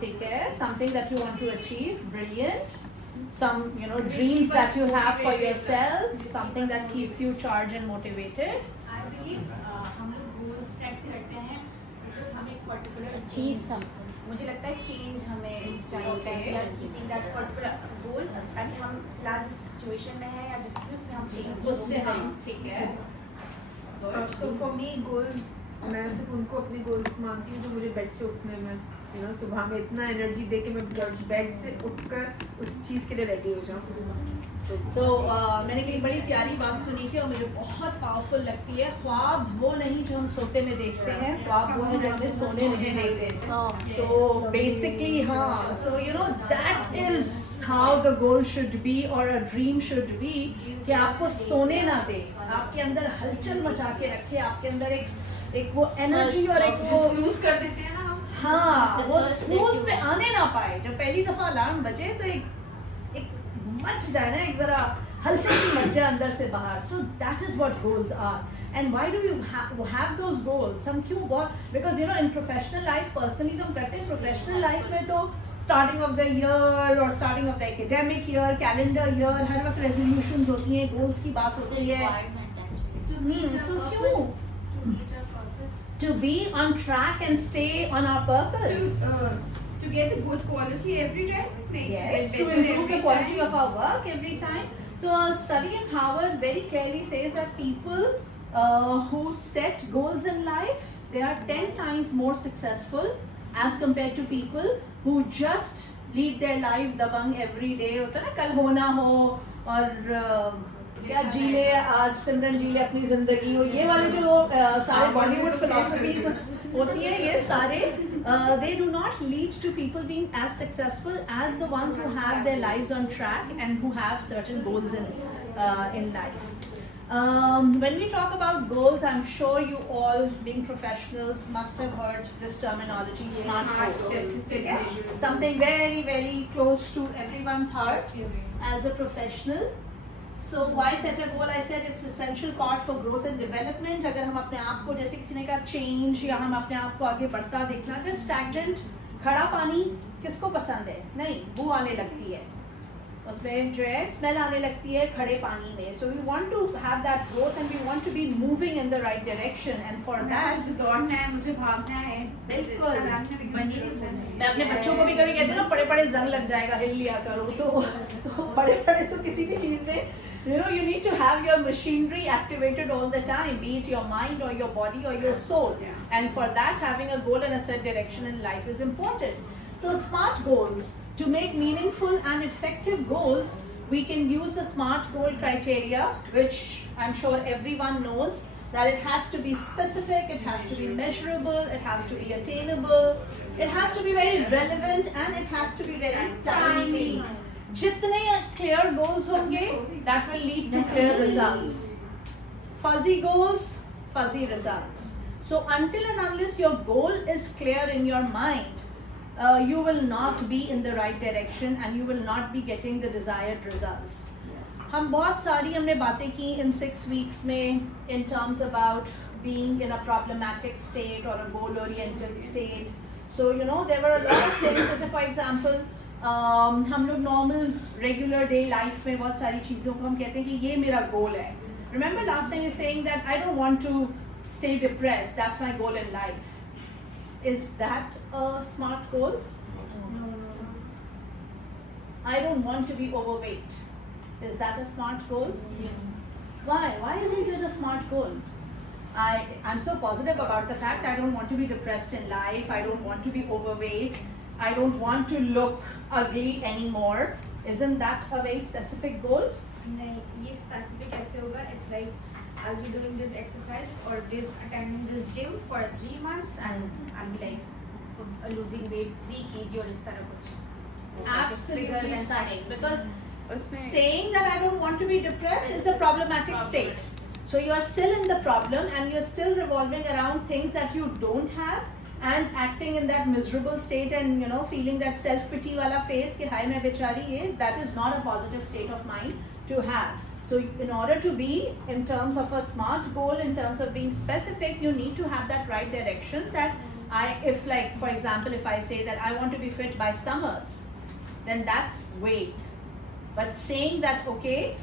ठीक है. Something that you want to achieve. Brilliant. Some dreams that you have for yourself. Something that keeps you charged and motivated. I believe हम लोग goals set करते हैं because हम एक particular Achieve something. मुझे लगता है change हमें चाहिए होता है. We are keeping that particular goal ताकि हम फिलहाल जिस situation में हैं या जिस उसमें हम change उससे हम ठीक है. So for me goals मैं सिर्फ उनको अपने goals मानती हूँ जो मुझे बेड से उठने में सुबह में इतना एनर्जी दे के मैं बेड से उठकर उस चीज़ के लिए रेडी हो जाऊँ. So मैंने कई बड़ी प्यारी बात सुनी थी और मुझे बहुत पावरफुल लगती है. ख्वाब वो नहीं जो हम सोते में देखते हैं, ख्वाब वो है जो हमें सोने नहीं देते. तो बेसिकली हाँ, so that is how the goal should be or a dream should be कि आपको सोने ना दे, आपके अंदर हलचल मचा के रखे, आपके अंदर एक वो एनर्जी और एक वो snooze कर देते हैं ना हम. हाँ वो स्नूज पे आने ना पाए. जब पहली दफा अलार्म बजे तो एक मच जाए ना, एक जरा हलचल की मच जाए अंदर से बाहर. So that is what goals are. And why do you have those goals? हम क्यों बहुत because in professional life personally तो हम करते हैं. professional life में तो starting of the year or starting of the academic year, calendar year, हर वक्त resolutions होती हैं, goals की बात होती है. So क्यों? To be on track and stay on our purpose. To get the good quality every time. Yes, to improve the quality of our work every time. So a study in Harvard very clearly says that people who set goals in life, they are 10 times more successful as compared to people who just lead their life dabang every day. होता है ना, कल होना हो और क्या जी ले आज सिमरन जी ले अपनी जिंदगी हो, ये वाले जो सारे बॉलीवुड फिलोसफीज होती है, ये सारे they do not lead to people being as successful as the ones who have their lives on track and who have certain goals in life. When we talk about goals, I'm sure you all being professionals must have heard this terminology, SMART goals. Something very, very close to everyone's heart as a professional. So why set a goal? I said it's essential part for growth and development. अगर हम अपने आप को जैसे किसी ने कहा change या हम अपने आप को आगे बढ़ता देखना, अगर stagnant खड़ा पानी किसको पसंद है? नहीं, बू आने लगती है. उसमें जो है स्मेल आने लगती है खड़े पानी में. So we want to have that growth and we want to be moving in the right direction, and for that मुझे दौड़ना है, मुझे भागना है. बिल्कुल. मैं मैं अपने बच्चों को भी कभी कहती हूँ ना बड़े बड़े जंग लग जाएगा हिल लिया करो, तो बड़े बड़े तो किसी भी चीज़ में you need to have your machinery activated all the time, be it your mind or your body or your soul, and for that having a goal and a set direction in life is important. So SMART goals, to make meaningful and effective goals, we can use the SMART goal criteria, which I'm sure everyone knows, that it has to be specific, it has to be measurable, it has to be attainable, it has to be very relevant, and it has to be very timely. जितने clear goals होंगे, that will lead to clear results. Fuzzy goals, fuzzy results. So until and unless your goal is clear in your mind, you will not be in the right direction and you will not be getting the desired results. हम बहुत सारी हमने बातें की in 6 weeks में in terms about being in a problematic state or a goal-oriented state. So there were a lot of things. जैसे for example, हम लोग normal regular day life में बहुत सारी चीज़ों को हम कहते हैं कि ये मेरा goal है. Remember last time you saying that I don't want to stay depressed. That's my goal in life. Is that a SMART goal? No. I don't want to be overweight. Is that a SMART goal? Why? Why isn't it a SMART goal? I'm so positive about the fact I don't want to be depressed in life. I don't want to be overweight. I don't want to look ugly anymore. Isn't that a very specific goal? नहीं, ये specific ऐसे होगा. It's like I'll be doing this exercise or attending this gym for 3 months and I'll be like losing weight 3 kg और इस तरह कुछ. Absolutely stunning. Because saying that I don't want to be depressed is a problematic state. So you are still in the problem and you're still revolving around things that you don't have and acting in that miserable state and feeling that self-pity wala phase कि हाय मैं बेचारी ये, that is not a positive state of mind to have. So in order to be in terms of a SMART goal, in terms of being specific, you need to have that right direction. That if like for example, if I say that I want to be fit by summers, then that's vague. But saying that okay,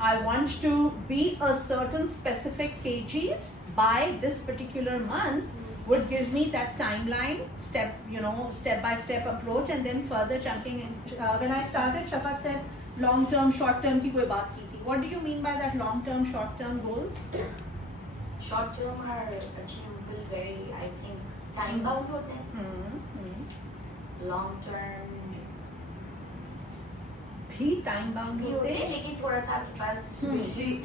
I want to be a certain specific kgs by this particular month would give me that timeline, step by step approach, and then further chunking in. When I started, Shafaq said long term, short term की कोई बात की थी. What do you mean by that long term, short term goals? Short term are achievable, very, I think, time bound होते हैं. Long term भी time bound भी होते होते हैं, हैं, लेकिन थोड़ा सा आपके पास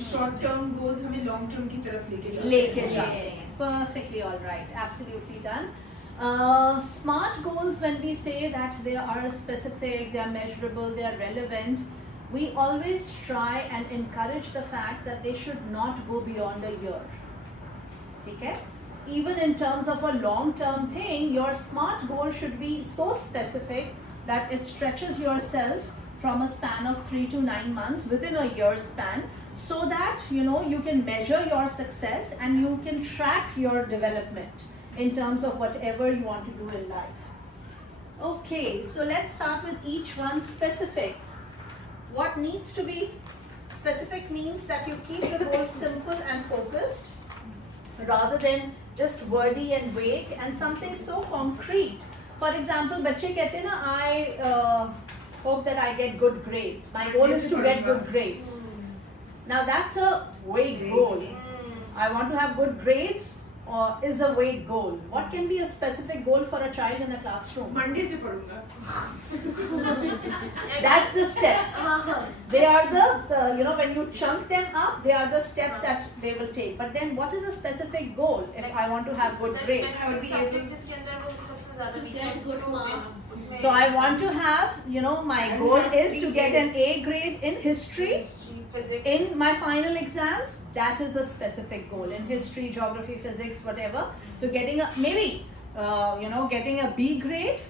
शॉर्ट टर्म गोल्स हमें लॉन्ग टर्म की तरफ लेके लेके Yes. जाते हैं. Perfectly all right, absolutely done. SMART goals, when we say that they are specific, they are measurable, they are relevant, we always try and encourage the fact that they should not go beyond a year. Okay? Even in terms of a long-term thing, your SMART goal should be so specific that it stretches yourself from a span of 3 to 9 months within a year span, so that you can measure your success and you can track your development in terms of whatever you want to do in life. Okay, so let's start with each one specific. What needs to be specific means that you keep the goal simple and focused rather than just wordy and vague, and something so concrete. For example, बच्चे कहते हैं ना, I hope that I get good grades. My goal is to get good grades. Now that's a vague goal. I want to have good grades is a vague goal. What can be a specific goal for a child in a classroom? Monday से पढ़ूंगा. That's the steps. They are the when you chunk them up, they are the steps that they will take. But then what is a specific goal if I want to have good grades? So I want to have, my goal is to get an A grade in history. In my final exams, that is a specific goal in history, geography, physics, whatever. So getting getting a B grade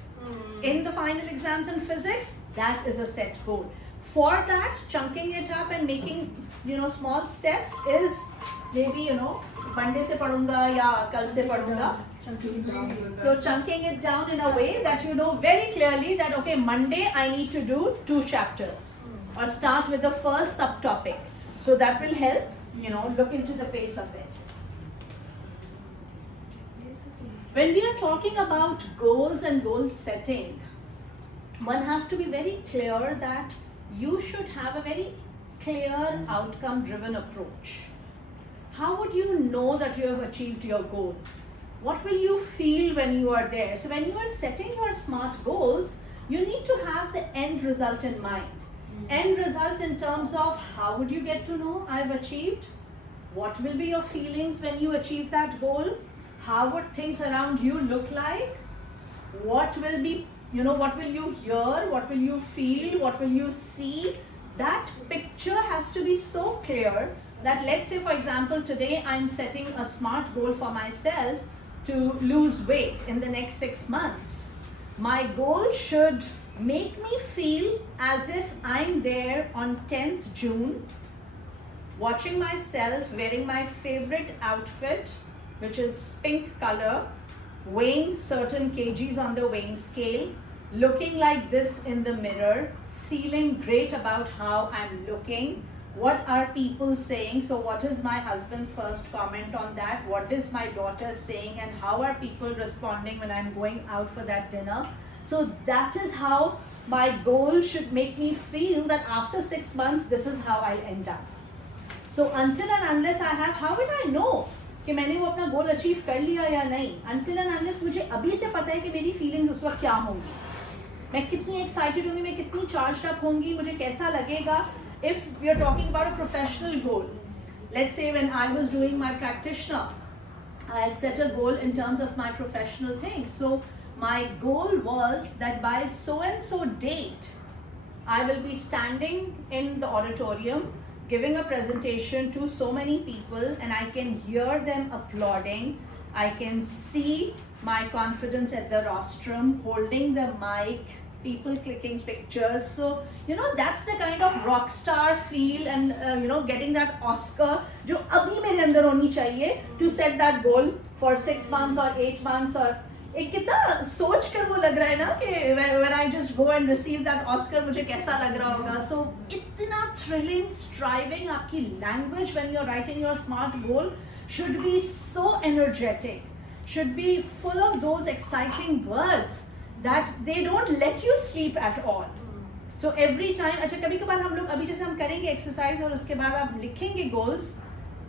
in the final exams in physics, that is a set goal. For that, chunking it up and making small steps is maybe Monday se padunga ya kal se padunga. So chunking it down in a way that you know very clearly that okay, Monday I need to do 2 chapters. or start with the first subtopic. So that will help, look into the pace of it. When we are talking about goals and goal setting, one has to be very clear that you should have a very clear outcome-driven approach. How would you know that you have achieved your goal? What will you feel when you are there? So when you are setting your SMART goals, you need to have the end result in mind. End result in terms of how would you get to know I've achieved? What will be your feelings when you achieve that goal? How would things around you look like? What will be, what will you hear? What will you feel? What will you see? That picture has to be so clear that, let's say for example today I'm setting a SMART goal for myself to lose weight in the next 6 months. My goal should make me feel as if I'm there on 10th June, watching myself wearing my favorite outfit, which is pink color, weighing certain kgs on the weighing scale, looking like this in the mirror, feeling great about how I'm looking. What are people saying? So what is my husband's first comment on that? What is my daughter saying, and how are people responding when I'm going out for that dinner? So that is how my goal should make me feel that after 6 months, this is how I'll end up. So until and unless I have, how will I know कि मैंने वो अपना goal achieve कर लिया या नहीं? Until and unless मुझे अभी से पता है कि मेरी फीलिंग्स उस वक्त क्या होंगी, मैं कितनी एक्साइटेड होंगी, मैं कितनी चार्ज अप होंगी, मुझे कैसा लगेगा. If we are talking about a professional goal, let's say when I was doing my practitioner, I had set a goal in terms of my professional things. So my goal was that by so and so date, I will be standing in the auditorium giving a presentation to so many people, and I can hear them applauding. I can see my confidence at the rostrum, holding the mic, people clicking pictures. So, that's the kind of rock star feel and, getting that Oscar, जो अभी मेरे अंदर होनी चाहिए to set that goal for 6 months or 8 months or एक कितना सोच कर वो लग रहा है ना कि when I just go and receive that Oscar मुझे कैसा लग रहा होगा. So इतना thrilling, striving, आपकी language when you're writing your SMART goal should be so energetic, should be full of those exciting words that they don't let you sleep at all. So every time, अच्छा कभी कभार हम लोग अभी जैसे हम करेंगे exercise और उसके बाद आप लिखेंगे goals.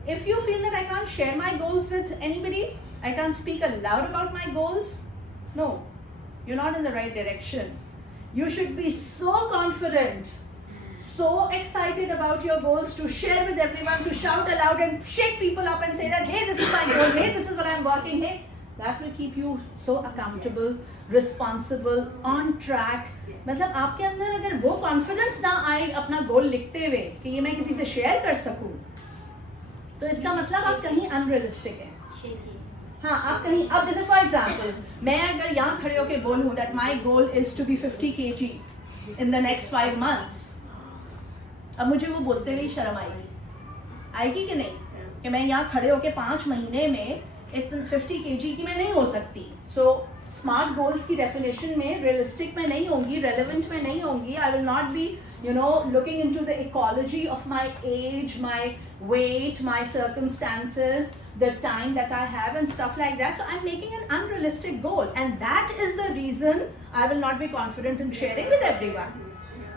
If you feel that I can't share my goals with anybody, I can't speak aloud about my goals, no, you're not in the right direction. You should be so confident, so excited about your goals to share with everyone, to shout aloud and shake people up and say that, hey, this is my goal, hey, this is what I'm working, hey. That will keep you so accountable, responsible, on track. मतलब आपके अंदर अगर वो confidence ना आए अपना goal लिखते हुए कि ये मैं किसी से share कर सकूं, तो इसका मतलब आप कहीं unrealistic हैं. हाँ, आप कहीं, अब जैसे for example, मैं अगर यहाँ खड़े होके बोलूँ that my goal is to be 50 kg in the next 5 months, अब मुझे वो बोलते हुए शर्म आएगी कि नहीं, कि मैं यहाँ खड़े होके 5 महीने में 50 kg की मैं नहीं हो सकती. So स्मार्ट गोल्स की डेफिनेशन में रियलिस्टिक में नहीं होंगी, रेलेवेंट में नहीं होंगी. I will not be looking into the ecology of my age, my weight, my circumstances, the time that I have and stuff like that. So I'm making an unrealistic goal, and that is the reason I will not be confident in sharing with everyone.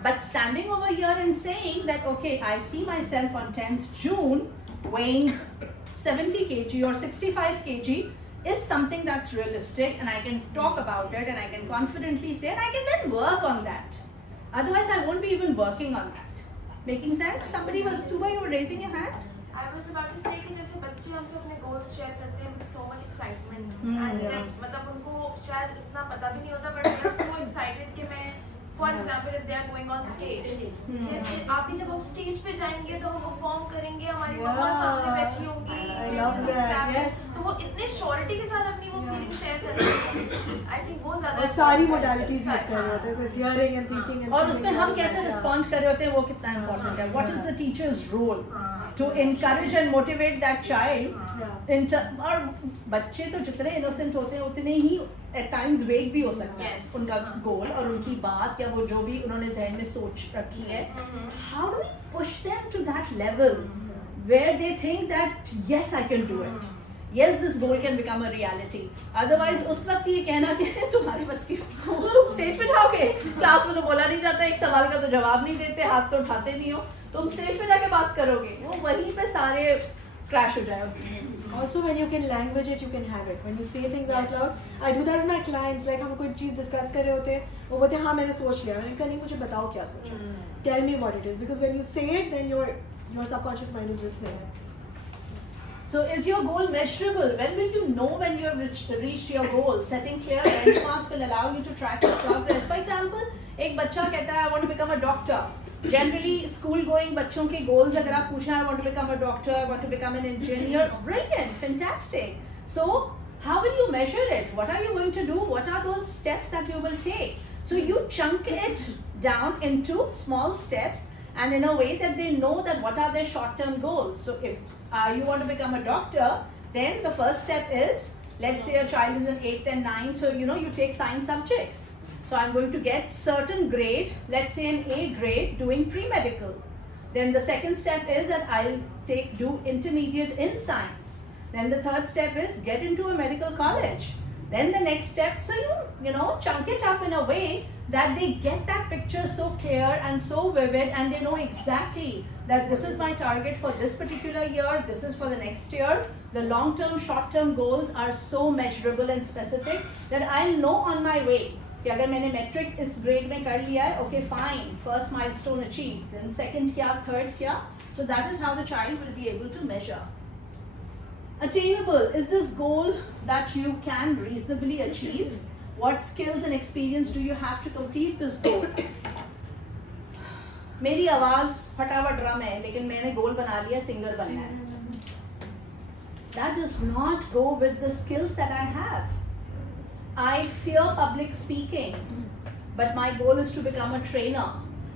But standing over here and saying that, okay, I see myself on 10th June weighing 70 kg or 65 kg is something that's realistic, and I can talk about it and I can confidently say, and I can then work on that. Otherwise, I won't be even working on that. Making sense? Somebody was, Tuba, you were raising your hand? I was about to say कि जैसे बच्चे हमसे अपने goals share करते हैं with so much excitement, and then मतलब उनको शायद इतना पता भी नहीं होता, but they are so excited कि मैं, for example, if they are going on stage, आप जब हम stage पे जाएंगे तो हम perform करेंगे, हमारी मम्मा सामने बैठी होंगी, I love that, yes. तो वो इतने surety के साथ अपनी वो feeling share कर रहे हैं. I think वो ज़्यादा और सारी modalities यूज कर रहे होते हैं, so it's hearing and thinking and और उसमें हम feeling. कैसे respond कर रहे होते हैं वो कितना important है. What is the teacher's role to encourage and motivate that child. और बच्चे तो जितने innocent होते हैं उतने ही at times vague भी हो सकते हैं उनका goal और उनकी बात या वो जो भी उन्होंने ज़हन में सोच रखी है. How do we push them to that level where they think that yes I can do it, yes this goal can become a reality. Otherwise उस वक्त ये कहना कि तुम्हारे बस की तुम स्टेज पे जाओगे, क्लास में तो बोला नहीं जाता, एक सवाल का तो जवाब नहीं देते, हाथ तो उठाते नहीं हो, तुम स्टेज पे जाके बात करोगे, वो वहीं पे सारे क्रैश हो जाएगा. Also, when you can language it, you can have it. When you say things out loud, I do that with my clients. Like हम कोई चीज़ डिस्कस कर रहे होते हैं, वो बोलते हैं हाँ मैंने सोच लिया. मैंने कहा नहीं, मुझे बताओ क्या सोचा. Tell me what it is, because when you say it, then your subconscious mind is listening. So is your goal measurable? When will you know when you have reached your goal? Setting clear benchmarks will allow you to track your progress. For example, एक बच्चा कहता है I want to become a doctor. Generally, school going बच्चों के goals अगर आप पूछें I want to become a doctor, I want to become an engineer, brilliant, fantastic. So how will you measure it? What are you going to do? What are those steps that you will take? So you chunk it down into small steps and in a way that they know that what are their short-term goals. So if you want to become a doctor, then the first step is, let's say a child is in 8th and 9th, so you take science subjects. So I'm going to get certain grade, let's say an A grade doing pre-medical. Then the second step is that I'll do intermediate in science. Then the third step is get into a medical college. Then the next step, so you chunk it up in a way that they get that picture so clear and so vivid, and they know exactly that this is my target for this particular year, this is for the next year. The long-term, short-term goals are so measurable and specific that I'll know on my way कि अगर मैंने metric इस grade में कर लिया है, okay fine, first milestone achieved, then second क्या, third क्या. So that is how the child will be able to measure. Attainable, is this goal that you can reasonably achieve? What skills and experience do you have to complete this goal? मेरी आवाज़ फटाफट drum है, लेकिन मैंने गोल बना लिया singer बनना है. That does not go with the skills that I have. I fear public speaking, but my goal is to become a trainer.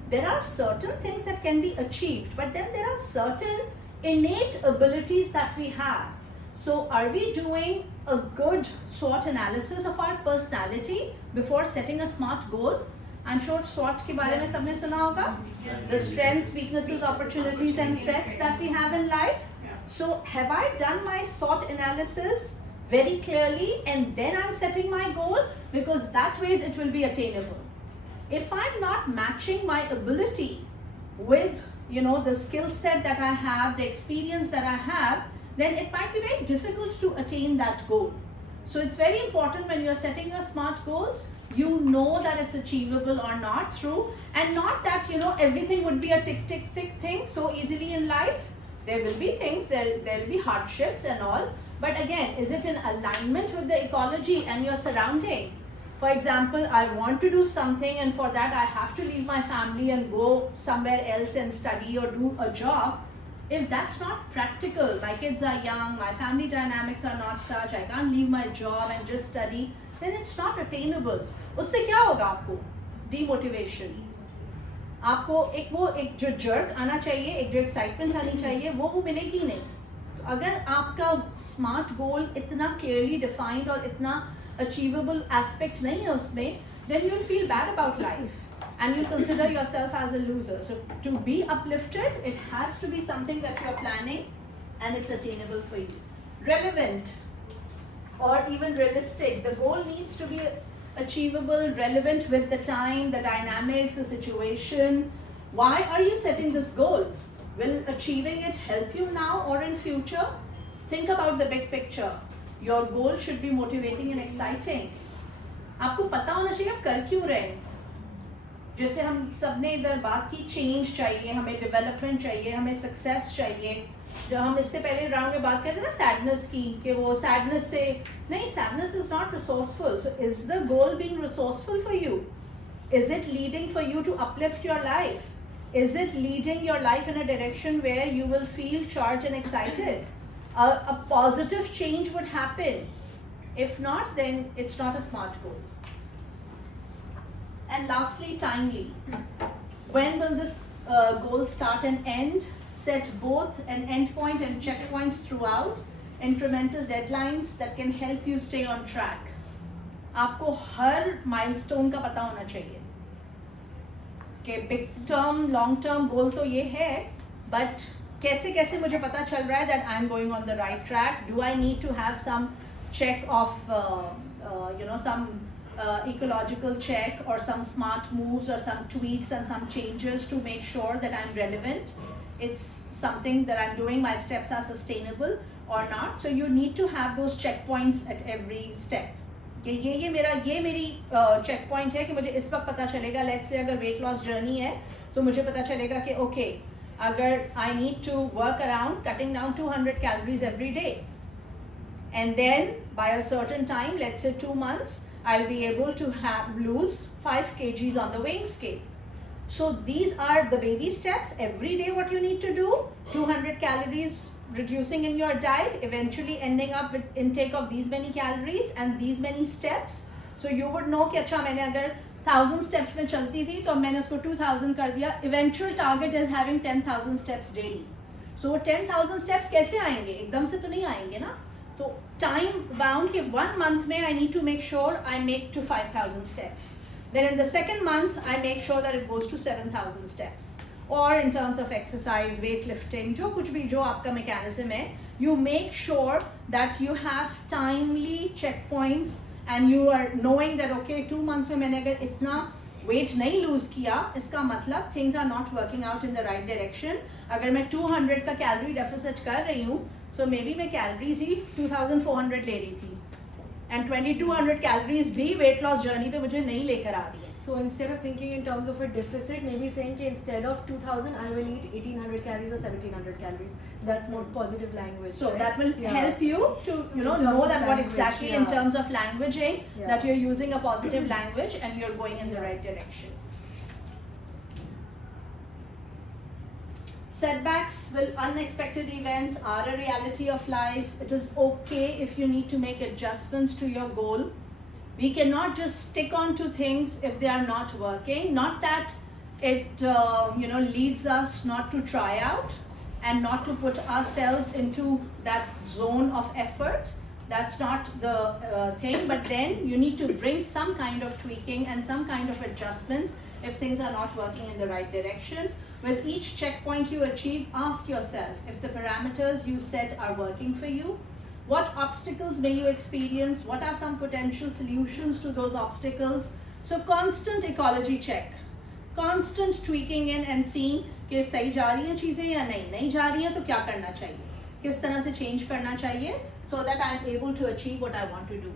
There are certain things that can be achieved, but then there are certain innate abilities that we have. So are we doing a good SWOT analysis of our personality before setting a SMART goal? I'm sure SWOT के बारे में सबने सुना होगा. The strengths, weaknesses, opportunities and threats that we have in life. So have I done my SWOT analysis very clearly and then I'm setting my goal? Because that way it will be attainable. If I'm not matching my ability with the skill set that I have, the experience that I have, then it might be very difficult to attain that goal. So it's very important when you're setting your SMART goals, you know that it's achievable or not through, and not that everything would be a tick tick tick thing so easily in life. There will be things, there will be hardships and all, but again, is it in alignment with the ecology and your surrounding? For example, I want to do something and for that I have to leave my family and go somewhere else and study or do a job. If that's not practical, my kids are young, my family dynamics are not such, I can't leave my job and just study, then it's not attainable. उससे क्या होगा आपको? Demotivation. आपको एक जो jerk आना चाहिए, एक जो excitement आनी चाहिए, वो मिलेगी नहीं. तो अगर आपका SMART goal इतना clearly defined और इतना achievable aspect नहीं है उसमें, then you'll feel bad about life. And you consider yourself as a loser. So to be uplifted, it has to be something that you're planning and it's attainable for you. Relevant or even realistic. The goal needs to be achievable, relevant with the time, the dynamics, the situation. Why are you setting this goal? Will achieving it help you now or in future? Think about the big picture. Your goal should be motivating and exciting. आपको पता होना चाहिए आप कर क्यों रहे हैं. जैसे हम सबने इधर बात की, चेंज चाहिए, हमें डेवलपमेंट चाहिए, हमें सक्सेस चाहिए. जो हम इससे पहले राउंड में बात करते हैं ना सैडनेस की, कि वो सैडनेस से नहीं, sadness is not resourceful. So is the goal being resourceful for you? Is it leading for you to uplift your life? Is it leading your life in a direction where you will feel charged and excited? A positive change would happen. If not, then it's not a SMART goal. And lastly, timely. When will this goal start and end? set both an endpoint and checkpoints throughout, incremental deadlines that can help you stay on track. आपको हर milestone का पता होना चाहिए कि big term, long term goal तो ये है, but कैसे कैसे मुझे पता चल रहा है that I'm going on the right track? Do I need to have some check of some ecological check or some smart moves or some tweaks and some changes to make sure that I'm relevant? It's something that I'm doing, my steps are sustainable or not. So you need to have those checkpoints at every step. ये मेरी checkpoint है कि मुझे इस वक्त पता चलेगा, let's say अगर weight loss journey है तो मुझे पता चलेगा कि okay, अगर I need to work around cutting down 200 calories every day, and then by a certain time, let's say 2 months, I'll be able to lose 5 kgs on the weighing scale. So these are the baby steps. Every day what you need to do, 200 calories reducing in your diet, eventually ending up with intake of these many calories and these many steps. So you would know कि अच्छा मैंने अगर 1000 steps में चलती थी तो मैंने उसको 2000 कर दिया. Eventual target is having 10,000 steps daily. So वो 10,000 steps कैसे आएंगे? एकदम से तो नहीं आएंगे ना. तो time bound कि 1 month में I need to make sure I make to 5,000 steps. Then in the second month I make sure that it goes to 7,000 steps. Or in terms of exercise, weightlifting, जो कुछ भी जो आपका mechanism है, you make sure that you have timely checkpoints and you are knowing that okay 2 months में मैंने अगर इतना weight नहीं lose किया, इसका मतलब things are not working out in the right direction. अगर मैं 200 का calorie deficit कर रही हूँ, so maybe मैं calories ही 2,400 ले रही थी, and 2,200 calories भी weight loss journey पे मुझे नहीं लेकर आ रही है. So instead of thinking in terms of a deficit, maybe saying कि instead of 2,000, I will eat 1,800 calories or 1,700 calories. That's more positive language. So right? that will help you to know terms of that what language, exactly in yeah. terms of languaging Yeah. that you're using a positive language and you're going in the right direction. Setbacks, unexpected events are a reality of life. It is okay if you need to make adjustments to your goal. We cannot just stick on to things if they are not working. Not that it leads us not to try out and not to put ourselves into that zone of effort. That's not the thing. But then you need to bring some kind of tweaking and some kind of adjustments if things are not working in the right direction. With each checkpoint you achieve, ask yourself if the parameters you set are working for you. What obstacles may you experience? What are some potential solutions to those obstacles? So constant ecology check, constant tweaking in and seeing कि सही जा रही हैं चीज़ें या नहीं जा रही हैं तो क्या करना चाहिए, किस तरह से change करना चाहिए, so that I am able to achieve what I want to do.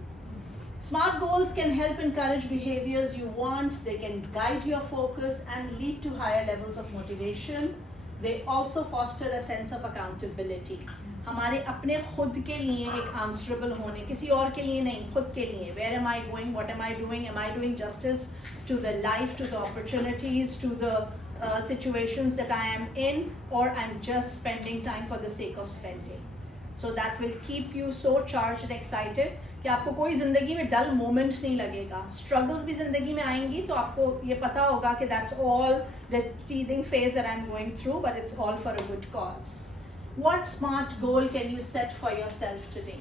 Smart goals can help encourage behaviors you want. They can guide your focus and lead to higher levels of motivation. They also foster a sense of accountability. हमारे अपने खुद के लिए एक answerable होने, किसी और के लिए नहीं, खुद के लिए. Where am I going? What am I doing? Am I doing justice to the life, to the opportunities, to the situations that I am in, or I'm just spending time for the sake of spending? So that will keep you so charged and excited कि आपको कोई ज़िंदगी में dull moment नहीं लगेगा. Struggles भी ज़िंदगी में आएंगी तो आपको ये पता होगा कि that's all the teething phase that I'm going through, but it's all for a good cause. What smart goal can you set for yourself today?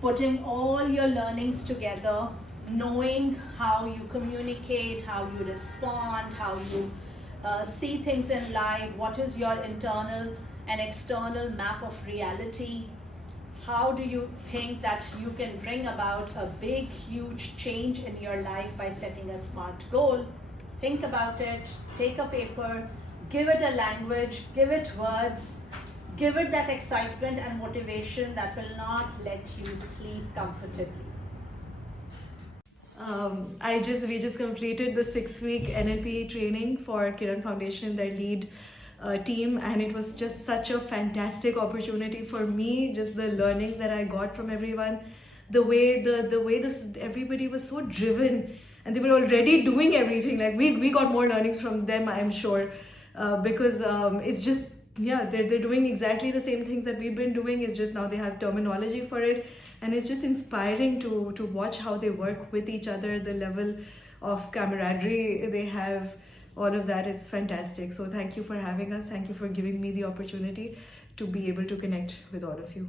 Putting all your learnings together, knowing how you communicate, how you respond, how you see things in life, what is your internal and external map of reality. How do you think that you can bring about a big, huge change in your life by setting a smart goal? Think about it, take a paper, give it a language, give it words, give it that excitement and motivation that will not let you sleep comfortably. We just completed the 6-week NLP training for Kiran Foundation, their lead team, and it was just such a fantastic opportunity for me. Just the learnings that I got from everyone, the way everybody was so driven, and they were already doing everything. Like we got more learnings from them, I'm sure, because it's just they're doing exactly the same things that we've been doing. It's just now they have terminology for it, and it's just inspiring to watch how they work with each other, the level of camaraderie they have. all of that is fantastic. So thank you for having us. Thank you for giving me the opportunity to be able to connect with all of you.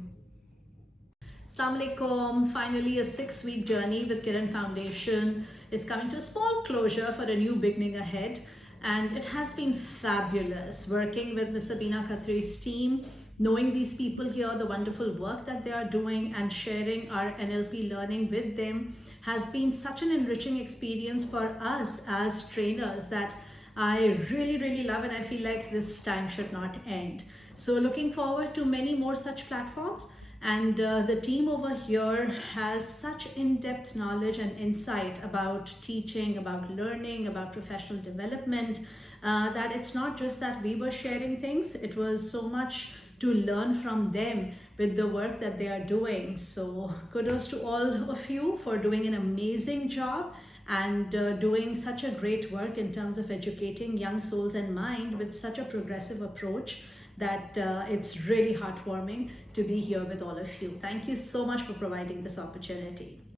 Assalamu alaikum. Finally, a 6-week journey with Kiran Foundation is coming to a small closure for a new beginning ahead. And it has been fabulous working with Ms. Sabina Khatri's team, knowing these people here, the wonderful work that they are doing, and sharing our NLP learning with them has been such an enriching experience for us as trainers that I really, really love, and I feel like this time should not end. So looking forward to many more such platforms. And the team over here has such in-depth knowledge and insight about teaching, about learning, about professional development, that it's not just that we were sharing things, it was so much to learn from them with the work that they are doing. So kudos to all of you for doing an amazing job and doing such a great work in terms of educating young souls and mind with such a progressive approach that it's really heartwarming to be here with all of you. Thank you so much for providing this opportunity.